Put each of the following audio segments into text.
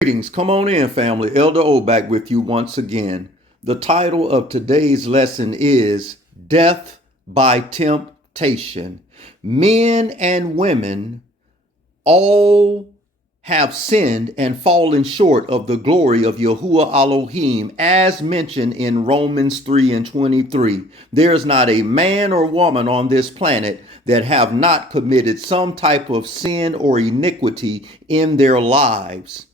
Greetings. Come on in, family. Elder O back with you once again. The title of today's lesson is Death by Temptation. Men and women all have sinned and fallen short of the glory of Yahuwah Elohim, as mentioned in Romans 3:23. There is not a man or woman on this planet that have not committed some type of sin or iniquity in their lives.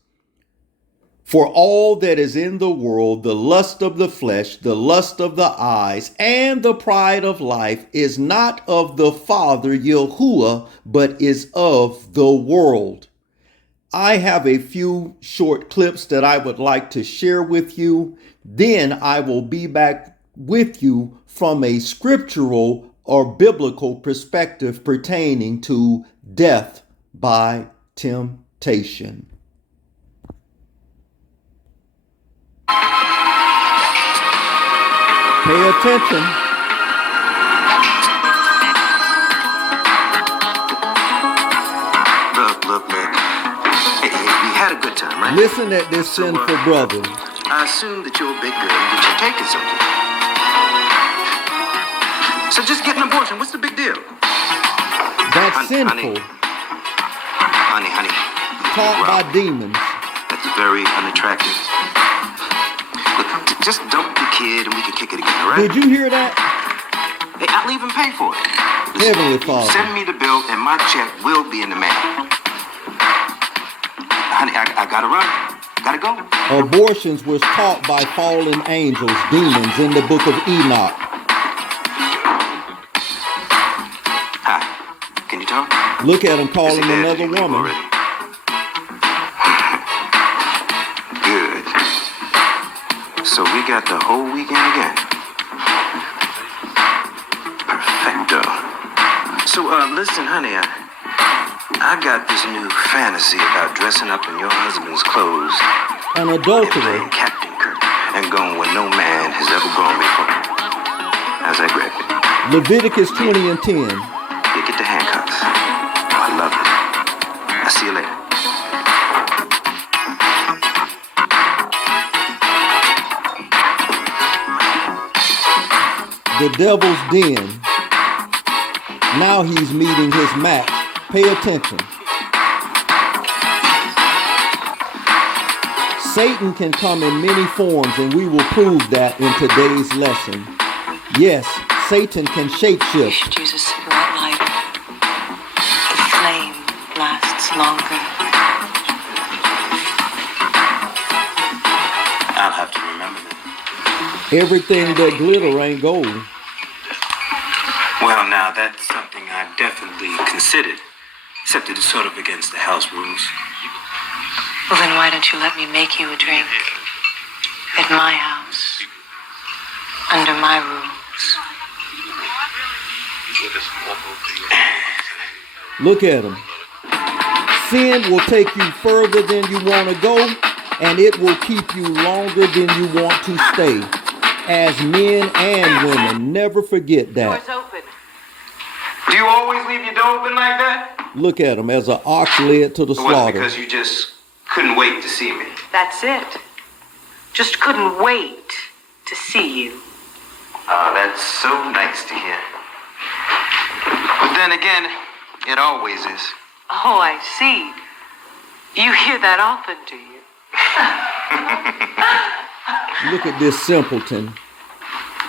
For all that is in the world, the lust of the flesh, the lust of the eyes, and the pride of life is not of the Father Yahuwah, but is of the world. I have a few short clips that I would like to share with you. Then I will be back with you from a scriptural or biblical perspective pertaining to death by temptation. Pay attention. Look. Hey, we had a good time, right? Listen at this sinful brother. I assume that you're a big girl and that you're taking something. So just get an abortion. What's the big deal? That's sinful. Honey. Taught by demons. That's very unattractive. Look, just dump the kid and we can kick it again, all right? Did you hear that? Hey, I'll even pay for it. Heavenly Father. Send me the bill and my check will be in the mail. Honey, I gotta run. Gotta go. Abortions was taught by fallen angels, demons, in the Book of Enoch. Hi. Can you talk? Look at him calling another woman. Good. So we got the whole weekend again. Perfecto. So, listen, honey, I got this new fantasy about dressing up in your husband's clothes. An And adulterer. playing Captain Kirk and going where no man has ever gone before. How's that, Greg? Leviticus 20:10. You get the handcuffs. I love it. I'll see you later. The devil's den. Now he's meeting his match. Pay attention. Satan can come in many forms, and we will prove that in today's lesson. Yes, Satan can You shapeshift. should use a cigarette lighter. The flame lasts longer. I'll have to remember that. Everything that glitter ain't gold. Well, now, that's something I definitely considered. Except that it's sort of against the house rules. Well, then why don't you let me make you a drink at my house, under my rules? Look at him. Sin will take you further than you want to go, and it will keep you longer than you want to stay. As men and women, never forget that. Door's open. Do you always leave your door open like that? Look at him as an ox led to the Or was it slaughter. because you just couldn't wait to see me? That's it. Just couldn't wait to see you. Oh, that's so nice to hear. But then again, it always is. Oh, I see. You hear that often, do you? Look at this simpleton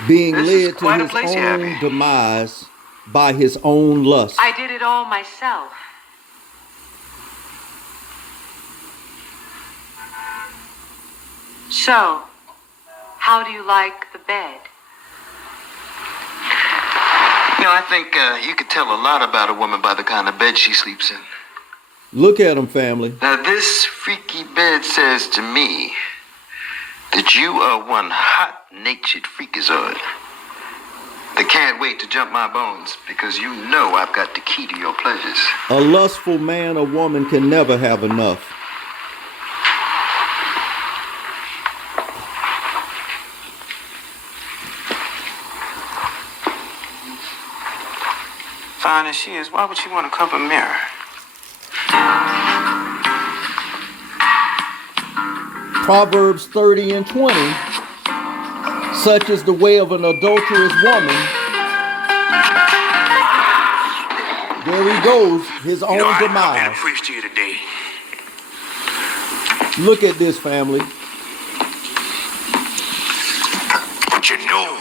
being This is led to quite a his place you have own here. demise by his own lust. I did it all myself. So, how do you like the bed? You know, I think you could tell a lot about a woman by the kind of bed she sleeps in. Look at him, family. Now, this freaky bed says to me that you are one hot-natured freakazoid that can't wait to jump my bones because you know I've got the key to your pleasures. A lustful man or woman can never have enough. Fine as she is, why would she want to cover a mirror? Proverbs 30 and 20. Such is the way of an adulterous woman. There he goes, his own demise. I preach to you today. Look at this, family. But you know,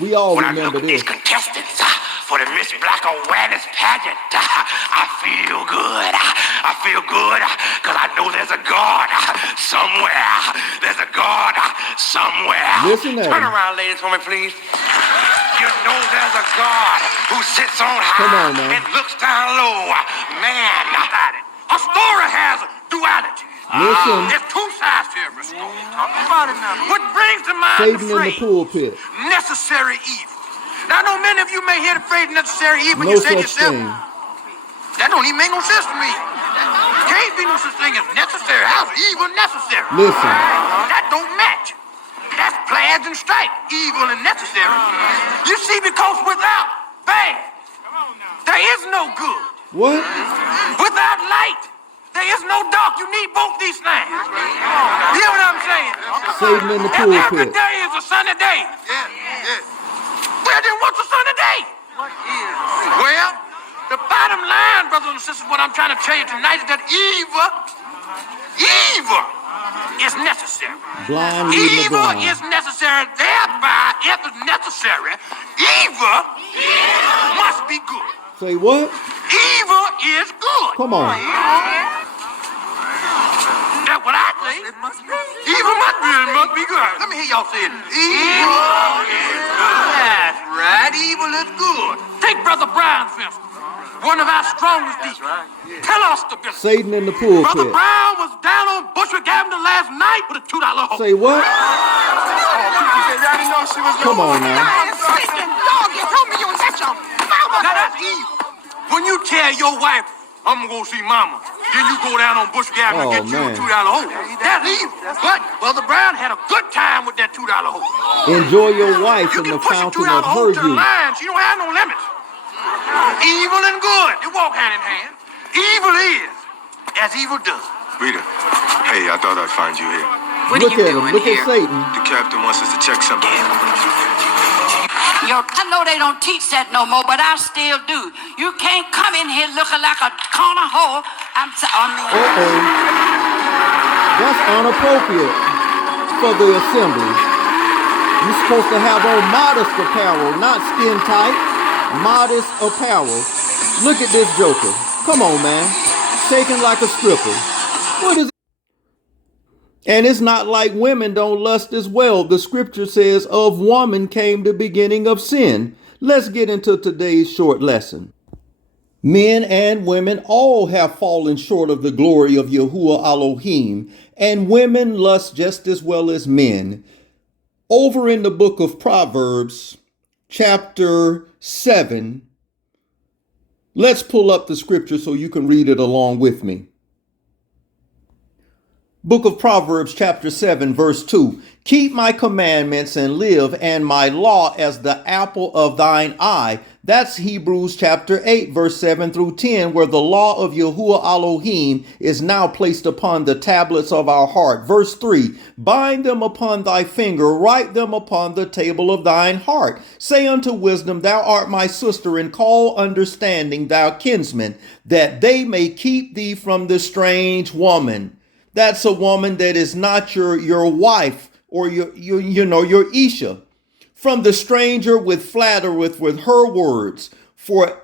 We all when I remember look at this. these contestants for the Miss Black Awareness pageant, I feel good. I feel good because I know there's a God somewhere. There's a God somewhere. Listen to Turn him. around, ladies, for me, please. You know there's a God who sits on Come high on, man. and looks down low. Man, a story has duality. Listen. There's two sides to every story. Talk about it now. What brings to mind Satan the in the phrase pulpit. necessary evil? Now, I know many of you may hear the phrase necessary evil and No you say to such yourself, thing. that don't even make no sense to me. Can't be no such thing as necessary. How's evil necessary? Listen. That don't match. That's plaids and stripes, evil and necessary. You see, because without bad, there is no good. What? Without light, there is no dark. You need both these things. You hear what I'm saying? Satan in the Every pulpit. day is a sunny day. Well, then what's a sunny day? Well, the bottom line, brothers and sisters, what I'm trying to tell you tonight is that evil is necessary. Blind leading the Evil blind. is necessary. Thereby, if it's necessary, evil must be good. Say what? Evil is good. Come on. That's what I think. Evil must be good. Let me hear y'all say it. Evil is good. That's right. Evil is good. Take Brother Brown, for instance. One of our strongest deacons. Tell us the business. Satan in the Brother pulpit. Brown was down on Bushwick Avenue last night with a $2 hole. Say what? Come on now. Now that's evil. When you tell your wife, I'm gonna go see mama, then you go down on Bushwick Avenue and Oh, get you a man. $2 hole. That's evil. But Brother Brown had a good time with that $2 hole. Enjoy your wife You in the can push a fountain $2 of hole her to the youth. line. She don't have no limits. Evil and good, they walk hand in hand. Evil is as evil does. Rita, hey, I thought I'd find you here. What Look are you at him. doing Look here? at Satan. The captain wants us to check something. I know they don't teach that no more, but I still do. You can't come in here looking like a corner hole. Uh-oh. That's inappropriate for the assembly. You're supposed to have on modest apparel, not skin tight. Modest apparel. Look at this joker. Come on, man. Shaking like a stripper. What is it? And it's not like women don't lust as well. The scripture says, of woman came the beginning of sin. Let's get into today's short lesson. Men and women all have fallen short of the glory of Yahuwah Elohim, and women lust just as well as men. Over in the book of Proverbs, chapter 7, let's pull up the scripture so you can read it along with me. Book of Proverbs, chapter 7, verse 2. Keep my commandments and live, and my law as the apple of thine eye. That's Hebrews chapter 8, verse 7 through 10, where the law of Yahuwah Elohim is now placed upon the tablets of our heart. Verse 3. Bind them upon thy finger, write them upon the table of thine heart. Say unto wisdom, thou art my sister, and call understanding thou kinsman, that they may keep thee from the strange woman. That's a woman that is not your wife or your Isha. From the stranger with flattereth with her words. For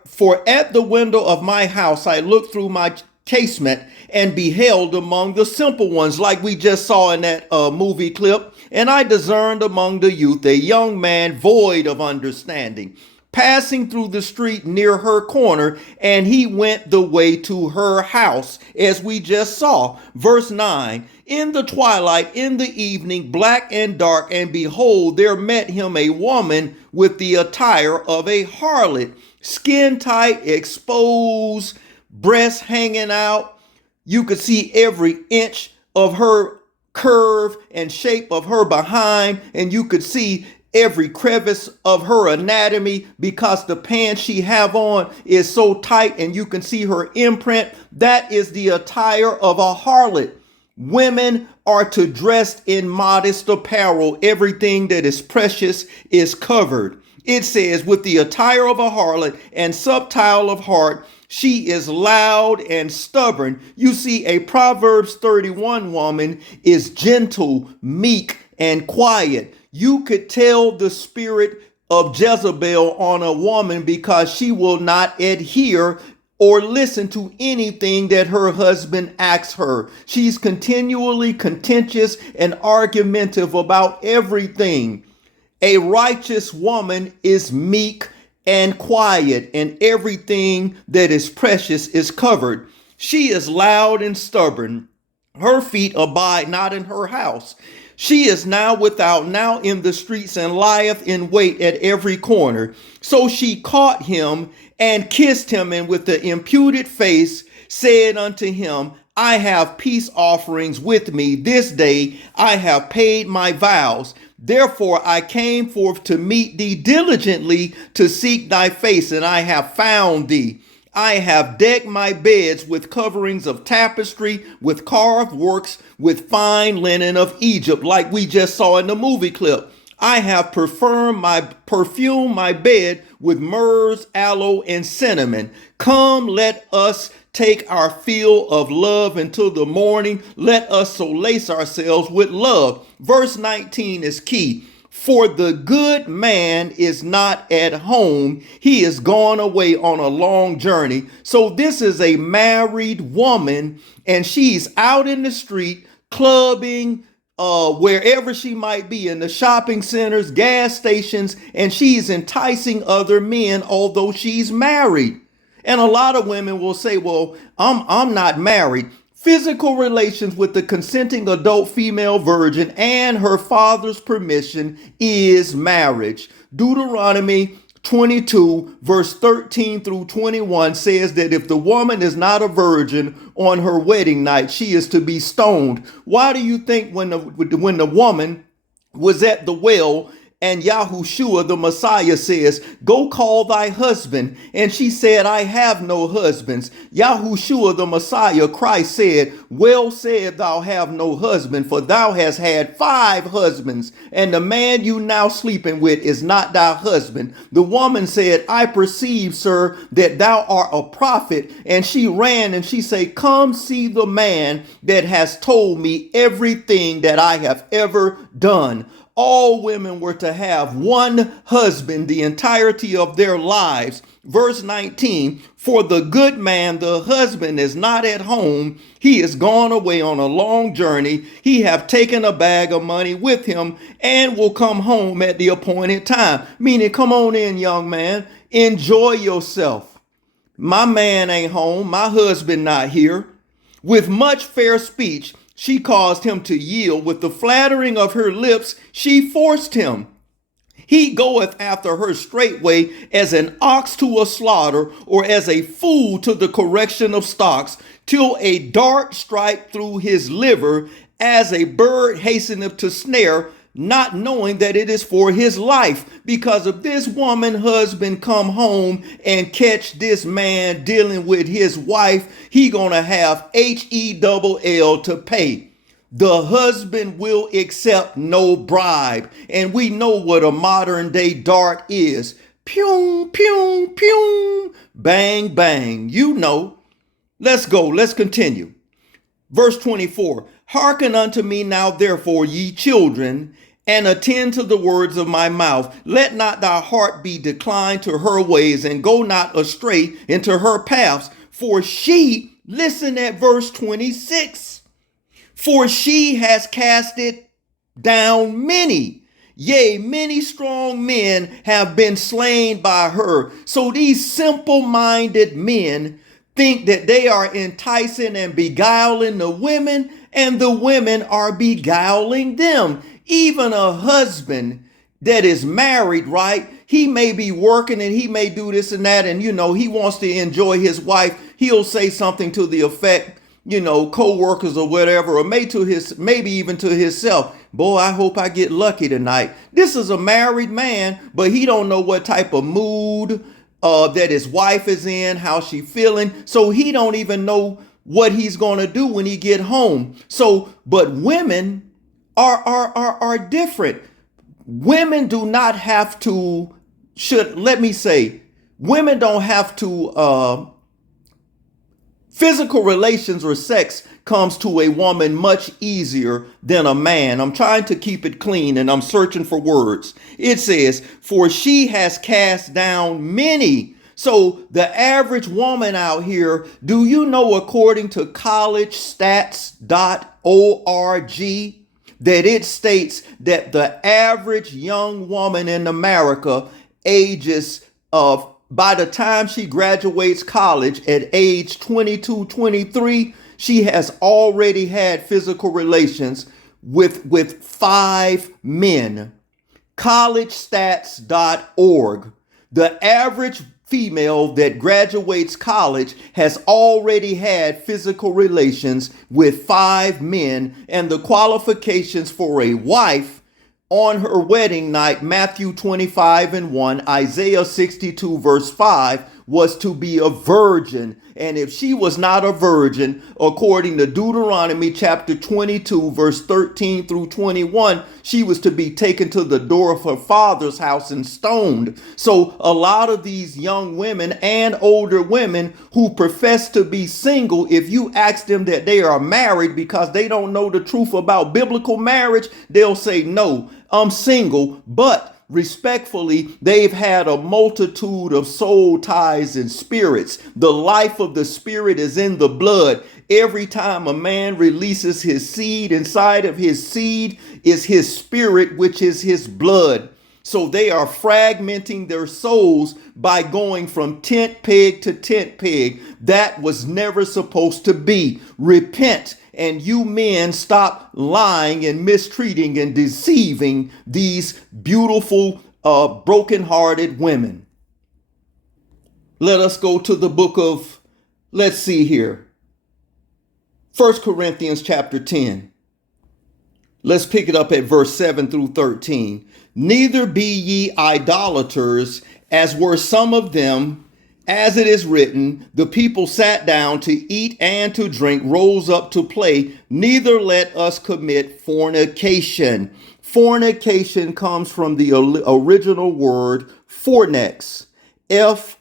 at the window of my house I looked through my casement and beheld among the simple ones, like we just saw in that movie clip. And I discerned among the youth a young man void of understanding, passing through the street near her corner, and he went the way to her house, as we just saw. Verse 9, in the twilight, in the evening, black and dark, and behold, there met him a woman with the attire of a harlot, skin tight, exposed, breasts hanging out. You could see every inch of her curve and shape of her behind, and you could see every crevice of her anatomy, because the pants she have on is so tight and you can see her imprint. That is the attire of a harlot. Women are to dress in modest apparel. Everything that is precious is covered. It says, with the attire of a harlot and subtile of heart, she is loud and stubborn. You see, a Proverbs 31 woman is gentle, meek, and quiet. You could tell the spirit of Jezebel on a woman because she will not adhere or listen to anything that her husband asks her. She's continually contentious and argumentative about everything. A righteous woman is meek and quiet, and everything that is precious is covered. She is loud and stubborn. Her feet abide not in her house. She is now without, now in the streets, and lieth in wait at every corner. So she caught him and kissed him, and with the imputed face said unto him, I have peace offerings with me. This day I have paid my vows. Therefore I came forth to meet thee diligently to seek thy face, and I have found thee. I have decked my beds with coverings of tapestry, with carved works, with fine linen of Egypt, like we just saw in the movie clip. I have perfumed my bed with myrrhs, aloe, and cinnamon. Come, let us take our fill of love until the morning. Let us solace ourselves with love. Verse 19 is key. For the good man is not at home. He is gone away on a long journey. So this is a married woman, and she's out in the street clubbing, wherever she might be, in the shopping centers, gas stations, and she's enticing other men, although she's married. And a lot of women will say, well, I'm not married. Physical relations with the consenting adult female virgin and her father's permission is marriage. Deuteronomy 22 verse 13 through 21 says that if the woman is not a virgin on her wedding night, she is to be stoned. Why do you think when the woman was at the well and Yahushua the Messiah says, go call thy husband, and she said, I have no husbands. Yahushua the Messiah, Christ, said, well said, thou have no husband, for thou hast had 5 husbands, and the man you now sleeping with is not thy husband. The woman said, I perceive, sir, that thou art a prophet. And she ran and she said, come see the man that has told me everything that I have ever done. All women were to have one husband the entirety of their lives. Verse 19, for the good man, the husband, is not at home. He is gone away on a long journey. He have taken a bag of money with him and will come home at the appointed time. Meaning, come on in, young man. Enjoy yourself. My man ain't home. My husband not here. With much fair speech, she caused him to yield. With the flattering of her lips, she forced him. He goeth after her straightway as an ox to a slaughter, or as a fool to the correction of stocks, till a dart strike through his liver, as a bird hasteneth to snare, not knowing that it is for his life. Because of this woman husband come home and catch this man dealing with his wife, he gonna have HELL to pay. The husband will accept no bribe. And we know what a modern day dart is. Pew, pew, pew, bang, bang. You know. Let's go. Let's continue. Verse 24. Hearken unto me now, therefore, ye children, and attend to the words of my mouth. Let not thy heart be declined to her ways, and go not astray into her paths. For she, listen at verse 26, for she has casted down many. Yea, many strong men have been slain by her. So these simple-minded men think that they are enticing and beguiling the women, and the women are beguiling them. Even a husband that is married, right? He may be working and he may do this and that, and he wants to enjoy his wife. He'll say something to the effect, co-workers or whatever, or maybe even to himself. Boy, I hope I get lucky tonight. This is a married man, but he don't know what type of mood that his wife is in, how she feeling. So he don't even know what he's going to do when he get home. So, but women are different. Women do not have to, women don't have to, physical relations or sex comes to a woman much easier than a man. I'm trying to keep it clean and I'm searching for words. It says, for she has cast down many. So the average woman out here, do you know, according to collegestats.org, that it states that the average young woman in America ages of, by the time she graduates college at age 22, 23, she has already had physical relations with 5 men. Collegestats.org. The average female that graduates college has already had physical relations with 5 men, and the qualifications for a wife on her wedding night, Matthew 25:1, Isaiah 62 verse 5, was to be a virgin. And if she was not a virgin, according to Deuteronomy chapter 22 verse 13 through 21, she was to be taken to the door of her father's house and stoned. So a lot of these young women and older women who profess to be single, if you ask them that they are married because they don't know the truth about biblical marriage, they'll say, no, I'm single. But respectfully, they've had a multitude of soul ties and spirits. The life of the spirit is in the blood. Every time a man releases his seed, inside of his seed is his spirit, which is his blood. So they are fragmenting their souls by going from tent peg to tent peg. That was never supposed to be. Repent. And you men stop lying and mistreating and deceiving these beautiful, broken-hearted women. Let us go to the book of, let's see here, 1 Corinthians chapter 10. Let's pick it up at verse 7 through 13. Neither be ye idolaters, as were some of them. As it is written, the people sat down to eat and to drink, rose up to play. Neither let us commit fornication. Fornication comes from the original word fornix, Fornix.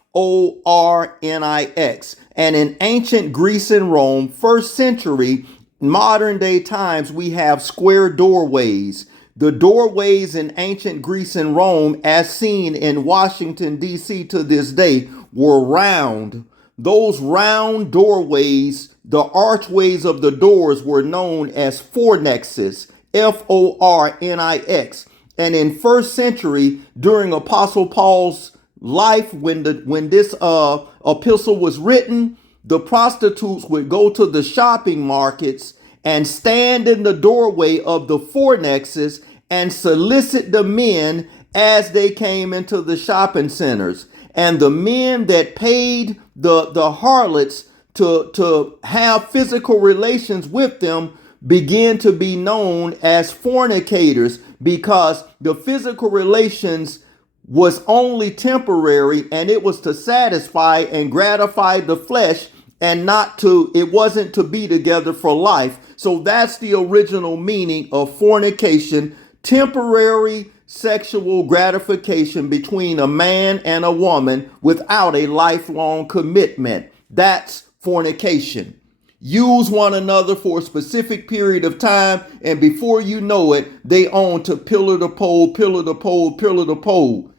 And in ancient Greece and Rome, 1st century, modern day times, we have square doorways. The doorways in ancient Greece and Rome, as seen in Washington, D.C. to this day, were round. Those round doorways, the archways of the doors, were known as fornixes, Fornix. And in 1st century, during Apostle Paul's life, when this epistle was written, the prostitutes would go to the shopping markets and stand in the doorway of the fornixes and solicit the men as they came into the shopping centers. And the men that paid the harlots to have physical relations with them began to be known as fornicators, because the physical relations was only temporary, and it was to satisfy and gratify the flesh, and it wasn't to be together for life. So that's the original meaning of fornication: temporary sexual gratification between a man and a woman without a lifelong commitment. That's fornication. Use one another for a specific period of time, and before you know it, they on to pillar to pole, pillar to pole, pillar to pole.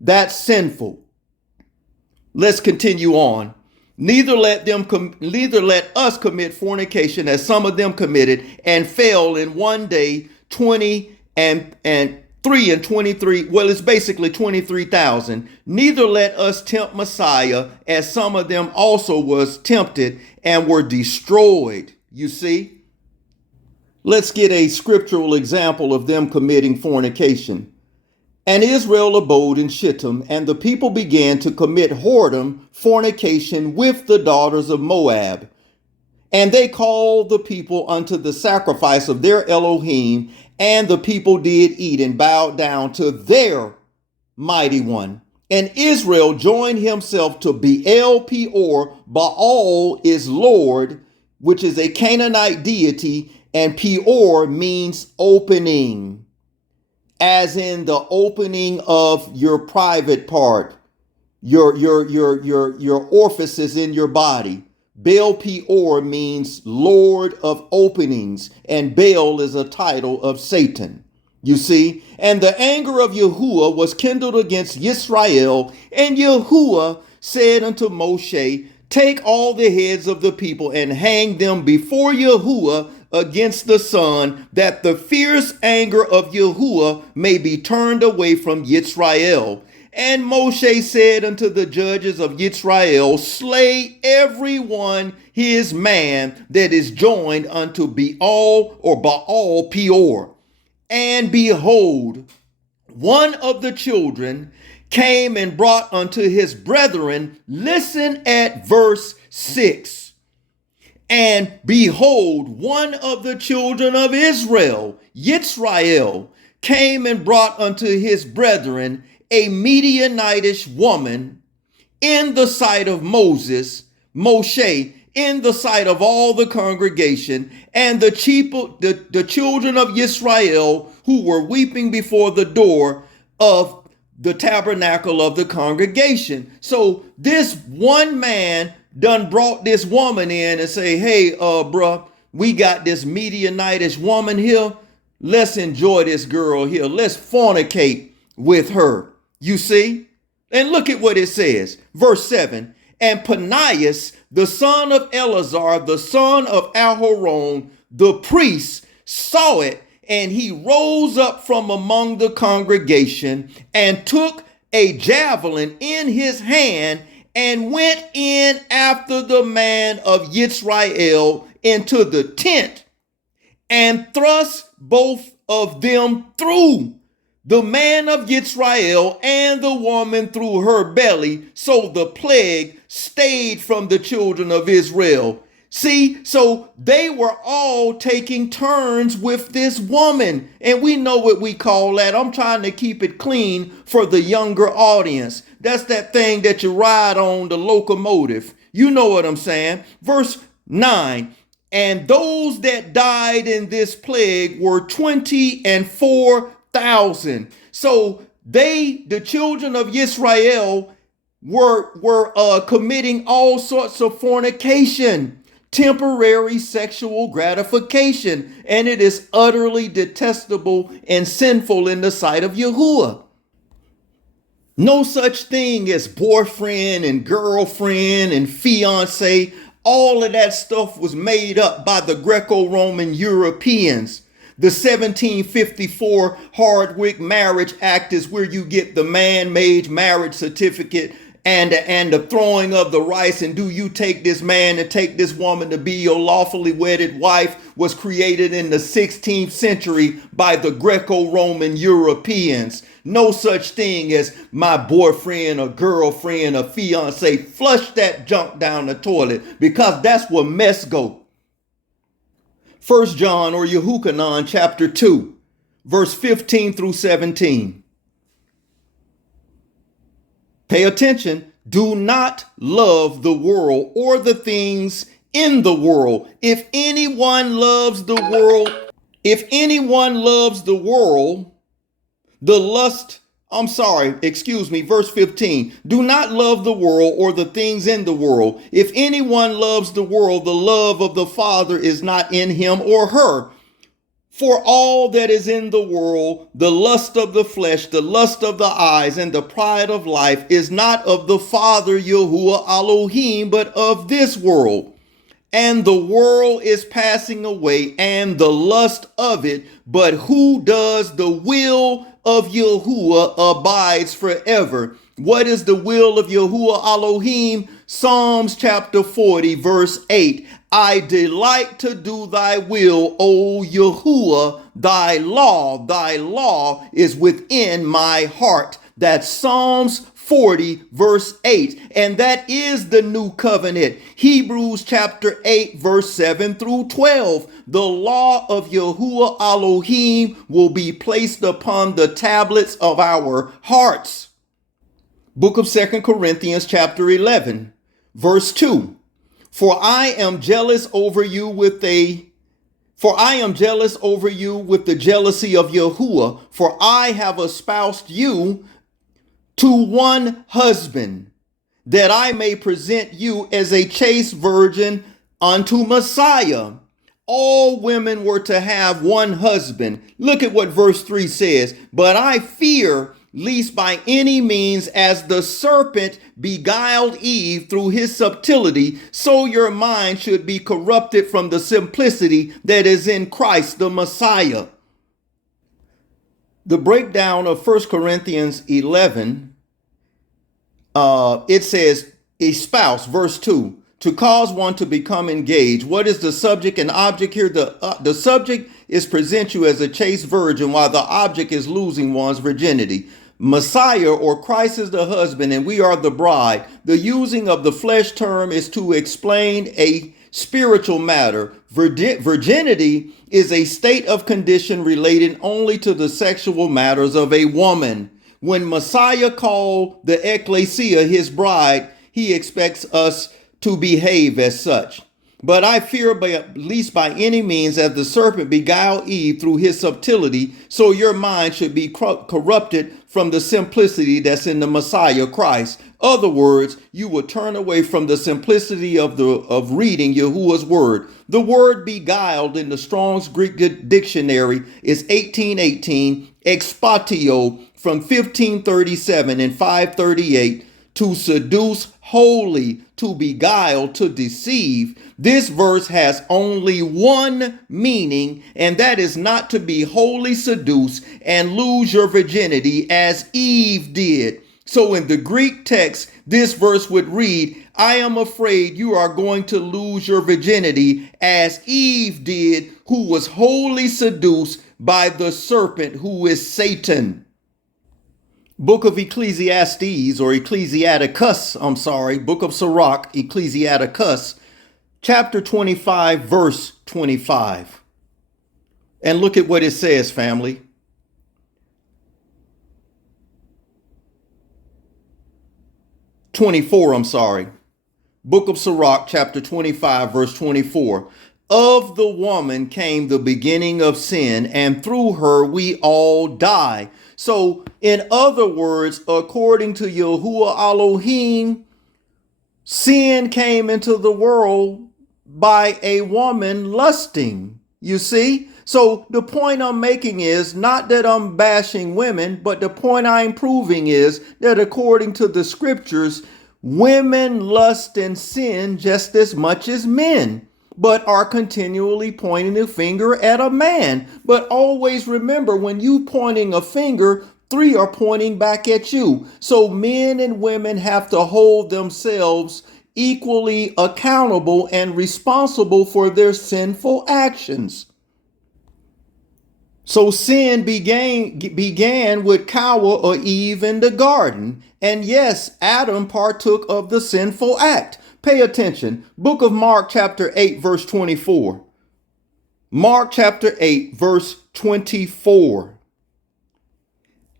That's sinful. Let's continue on. Neither let us commit fornication, as some of them committed and fell in one day 20 and 3 and 23. Well, it's basically 23,000. Neither let us tempt Messiah, as some of them also was tempted and were destroyed. You see? Let's get a scriptural example of them committing fornication. And Israel abode in Shittim, and the people began to commit whoredom, fornication, with the daughters of Moab. And they called the people unto the sacrifice of their Elohim, and the people did eat and bowed down to their mighty one. And Israel joined himself to Baal Peor. Baal is Lord. which is a Canaanite deity, and Peor means opening, as in the opening of your private part, your orifices in your body. Baal Peor means Lord of openings, and Baal is a title of Satan. You see, and the anger of Yahuwah was kindled against Israel, and Yahuwah said unto Moshe, take all the heads of the people and hang them before Yahuwah against the sun, that the fierce anger of Yahuwah may be turned away from Yisrael. And Moshe said unto the judges of Yisrael, slay every one his man that is joined unto Baal or Baal Peor. And behold, one of the children came and brought unto his brethren, listen at verse 6. And behold, one of the children of Israel, Yisrael, came and brought unto his brethren a Midianitish woman in the sight of Moshe, in the sight of all the congregation, and the children of Israel who were weeping before the door of the tabernacle of the congregation. So this one man done brought this woman in and say, hey, bruh, we got this Midianitish woman here. Let's enjoy this girl here. Let's fornicate with her. You see? And look at what it says. Verse 7. And Panias, the son of Eleazar, the son of Aharon, the priest, saw it, and he rose up from among the congregation and took a javelin in his hand and went in after the man of Yisrael into the tent and thrust both of them through, the man of Yisrael and the woman through her belly. So the plague stayed from the children of Israel. See, so they were all taking turns with this woman. And we know what we call that. I'm trying to keep it clean for the younger audience. That's that thing that you ride on, the locomotive. You know what I'm saying. Verse 9. And those that died in this plague were 24,000. So the children of Israel were committing all sorts of fornication, temporary sexual gratification, and it is utterly detestable and sinful in the sight of Yahuwah. No such thing as boyfriend and girlfriend and fiance. All of that stuff was made up by the Greco-Roman Europeans. The 1754 Hardwick Marriage Act is where you get the man-made marriage certificate and the throwing of the rice, and do you take this man and take this woman to be your lawfully wedded wife, was created in the 16th century by the Greco-Roman Europeans. No such thing as my boyfriend or girlfriend or fiance. Flush that junk down the toilet, because that's where mess go. 1 John or Yehukanan chapter 2, verse 15 through 17. Pay attention. Do not love the world or the things in the world. If anyone loves the world, verse 15. Do not love the world or the things in the world. If anyone loves the world, the love of the Father is not in him or her. For all that is in the world, the lust of the flesh, the lust of the eyes, and the pride of life is not of the Father Yahuwah Elohim, but of this world. And the world is passing away, and the lust of it, but who does the will of Yahuwah abides forever. What is the will of Yahuwah Elohim? Psalms chapter 40, verse 8. I delight to do thy will, O Yahuwah, thy law is within my heart. That's Psalms 40, verse 8. And that is the new covenant. Hebrews chapter 8, verse 7 through 12. The law of Yahuwah Elohim will be placed upon the tablets of our hearts. Book of 2 Corinthians chapter 11, verse 2. For I am jealous over you with the jealousy of Yahuwah, for I have espoused you to one husband, that I may present you as a chaste virgin unto Messiah. All women were to have one husband. Look at what verse 3 says. But I fear lest by any means, as the serpent beguiled Eve through his subtlety, so your mind should be corrupted from the simplicity that is in Christ the Messiah. The breakdown of 1 Corinthians 11, it says, espouse, verse 2, to cause one to become engaged. What is the subject and object here? The subject is present you as a chaste virgin, while the object is losing one's virginity. Messiah, or Christ, is the husband and we are the bride. The using of the flesh term is to explain a spiritual matter. Virginity is a state of condition relating only to the sexual matters of a woman. When Messiah called the ecclesia his bride, he expects us to behave as such. But I fear least by any means, as the serpent beguiled Eve through his subtlety, so your mind should be corrupted from the simplicity that's in the Messiah Christ. Other words, you will turn away from the simplicity of reading Yahuwah's word. The word beguiled in the Strong's Greek dictionary is 1818, expatio from 1537 and 538, to seduce wholly, to beguile, to deceive. This verse has only one meaning, and that is not to be wholly seduced and lose your virginity as Eve did. So in the Greek text, this verse would read, I am afraid you are going to lose your virginity as Eve did, who was wholly seduced by the serpent, who is Satan. Book of Ecclesiastes, or Book of Sirach, Ecclesiasticus, chapter 25, verse 25. And look at what it says, family. Book of Sirach, chapter 25, verse 24. Of the woman came the beginning of sin, and through her we all die. So, in other words, according to Yahuwah Elohim, sin came into the world by a woman lusting. You see? So the point I'm making is not that I'm bashing women, but the point I'm proving is that according to the scriptures, women lust and sin just as much as men, but are continually pointing a finger at a man. But always remember, when you pointing a finger, three are pointing back at you. So men and women have to hold themselves equally accountable and responsible for their sinful actions. So sin began with Kawa or Eve in the garden. And yes, Adam partook of the sinful act. Pay attention. Book of Mark chapter 8, verse 24. Mark chapter 8, verse 24.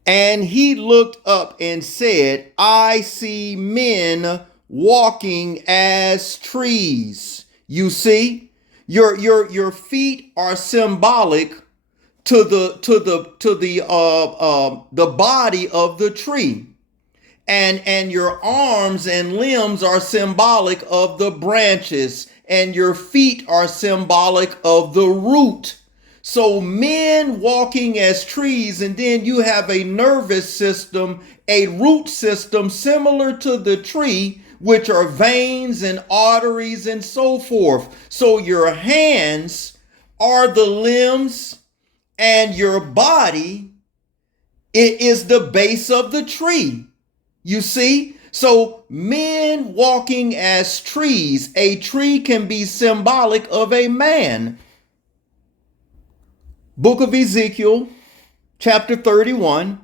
And he looked up and said, I see men walking as trees. You see, your feet are symbolic to the body of the tree. And your arms and limbs are symbolic of the branches, and your feet are symbolic of the root. So men walking as trees, and then you have a nervous system, a root system similar to the tree, which are veins and arteries and so forth. So your hands are the limbs, and your body, it is the base of the tree. You see? So men walking as trees, a tree can be symbolic of a man. Book of Ezekiel, chapter 31,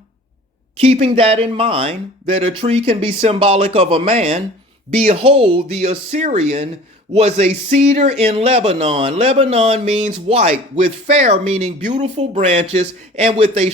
keeping that in mind, that a tree can be symbolic of a man. Behold, the Assyrian was a cedar in Lebanon. Lebanon means white, with fair meaning beautiful branches, and with a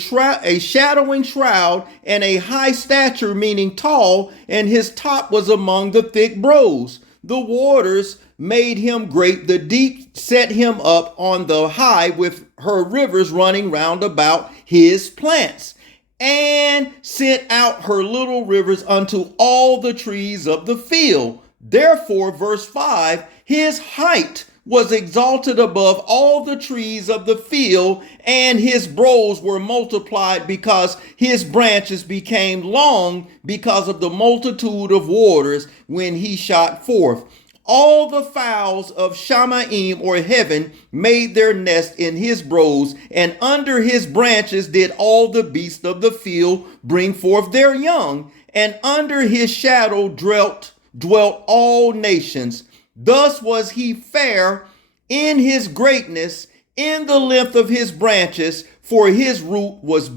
shadowing shroud, and a high stature meaning tall, and his top was among the thick broods. The waters made him great. The deep set him up on the high with her rivers running round about his plants, and sent out her little rivers unto all the trees of the field. Therefore, verse 5, his height was exalted above all the trees of the field, and his boughs were multiplied because his branches became long because of the multitude of waters when he shot forth. All the fowls of Shamaim or heaven made their nest in his boughs, and under his branches did all the beasts of the field bring forth their young, and under his shadow dwelt all nations. Thus was he fair in his greatness, in the length of his branches, for his root was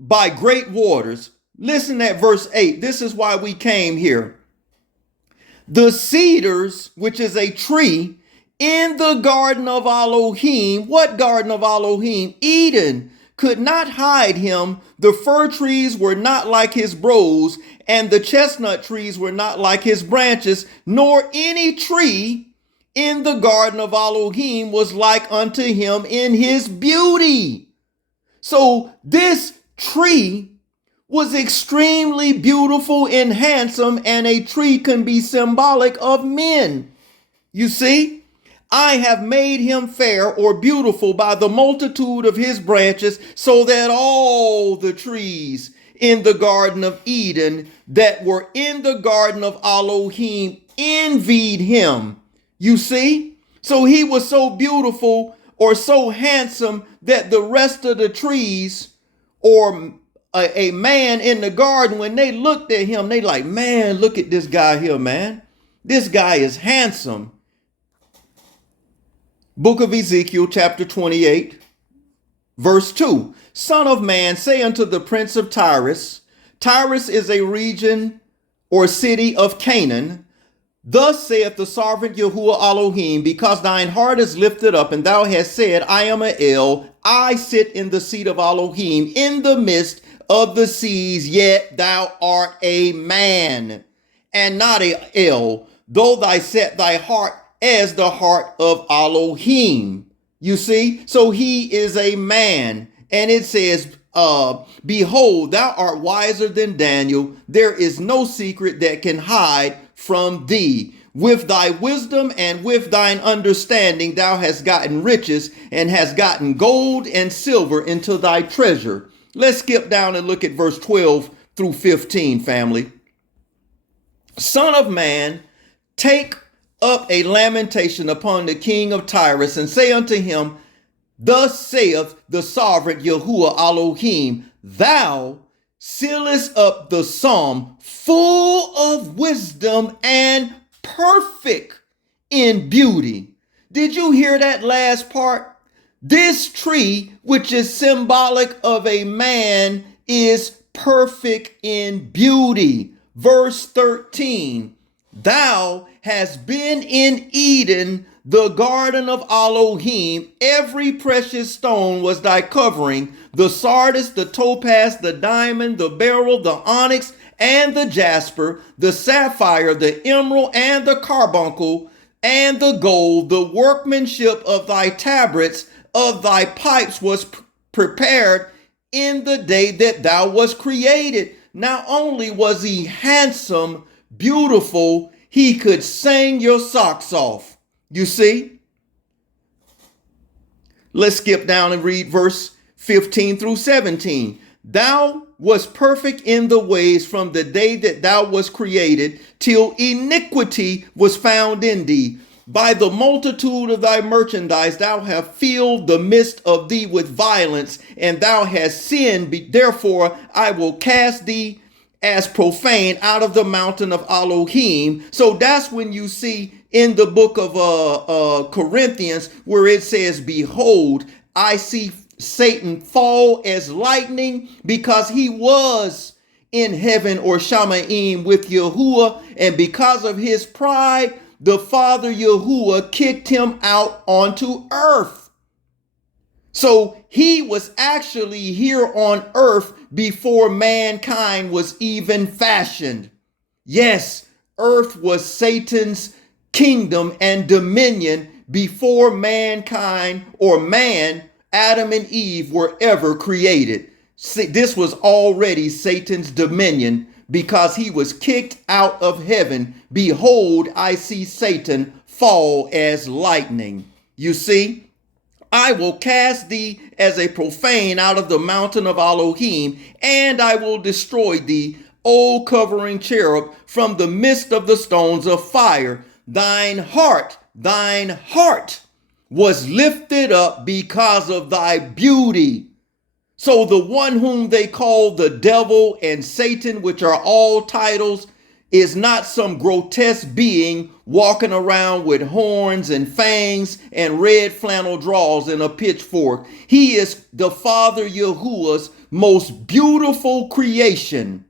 by great waters. Listen at verse 8. This is why we came here. The cedars, which is a tree, in the garden of Elohim. What garden of Elohim? Eden. Could not hide him. The fir trees were not like his boughs, and the chestnut trees were not like his branches, nor any tree in the garden of Elohim was like unto him in his beauty. So this tree was extremely beautiful and handsome, and a tree can be symbolic of men. You see, I have made him fair or beautiful by the multitude of his branches, so that all the trees in the Garden of Eden that were in the Garden of Elohim envied him. You see? So he was so beautiful or so handsome that the rest of the trees or a man in the garden, when they looked at him, they like, man, look at this guy here, man. This guy is handsome. Book of Ezekiel, chapter 28, verse 2. Son of man, say unto the prince of Tyrus. Tyrus is a region or city of Canaan. Thus saith the sovereign Yahuwah Elohim, because thine heart is lifted up, and thou hast said, I am a El, I sit in the seat of Elohim, in the midst of the seas, yet thou art a man, and not a El, though thy set thy heart as the heart of Elohim. You see? So he is a man. And it says, behold, thou art wiser than Daniel. There is no secret that can hide from thee. With thy wisdom and with thine understanding, thou hast gotten riches and hast gotten gold and silver into thy treasure. Let's skip down and look at verse 12 through 15, family. Son of man, take up a lamentation upon the king of Tyrus, and say unto him, thus saith the sovereign Yahuwah Elohim, thou sealest up the psalm, full of wisdom and perfect in beauty. Did you hear that last part? This tree, which is symbolic of a man, is perfect in beauty. Verse 13, thou hast been in Eden, the garden of Elohim. Every precious stone was thy covering, the sardius, the topaz, the diamond, the beryl, the onyx, and the jasper, the sapphire, the emerald, and the carbuncle, and the gold. The workmanship of thy tabrets of thy pipes was prepared in the day that thou wast created. Not only was he handsome, beautiful, he could sing your socks off. You see? Let's skip down and read verse 15 through 17. Thou wast perfect in the ways from the day that thou wast created, till iniquity was found in thee. By the multitude of thy merchandise thou hast filled the midst of thee with violence, and thou hast sinned. Therefore I will cast thee as profane out of the mountain of Elohim. So that's when you see in the book of Corinthians where it says, behold, I see Satan fall as lightning, because he was in heaven or Shamaim with Yahuwah, and because of his pride, the Father Yahuwah kicked him out onto earth. So he was actually here on earth before mankind was even fashioned. Yes, earth was Satan's kingdom and dominion before mankind or man, Adam and Eve, were ever created. See, this was already Satan's dominion because he was kicked out of heaven. Behold, I see Satan fall as lightning. You see, I will cast thee as a profane out of the mountain of Elohim, and I will destroy thee, O covering cherub, from the midst of the stones of fire. Thine heart was lifted up because of thy beauty. So the one whom they call the devil and Satan, which are all titles, is not some grotesque being walking around with horns and fangs and red flannel drawers and a pitchfork. He is the Father Yahuwah's most beautiful creation.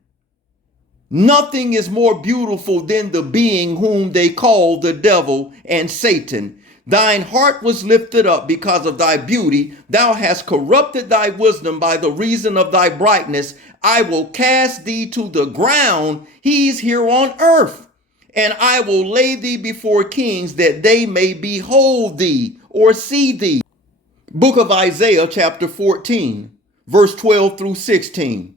Nothing is more beautiful than the being whom they call the devil and Satan. Thine heart was lifted up because of thy beauty. Thou hast corrupted thy wisdom by the reason of thy brightness. I will cast thee to the ground. He's here on earth. And I will lay thee before kings that they may behold thee or see thee. Book of Isaiah chapter 14, verse 12 through 16.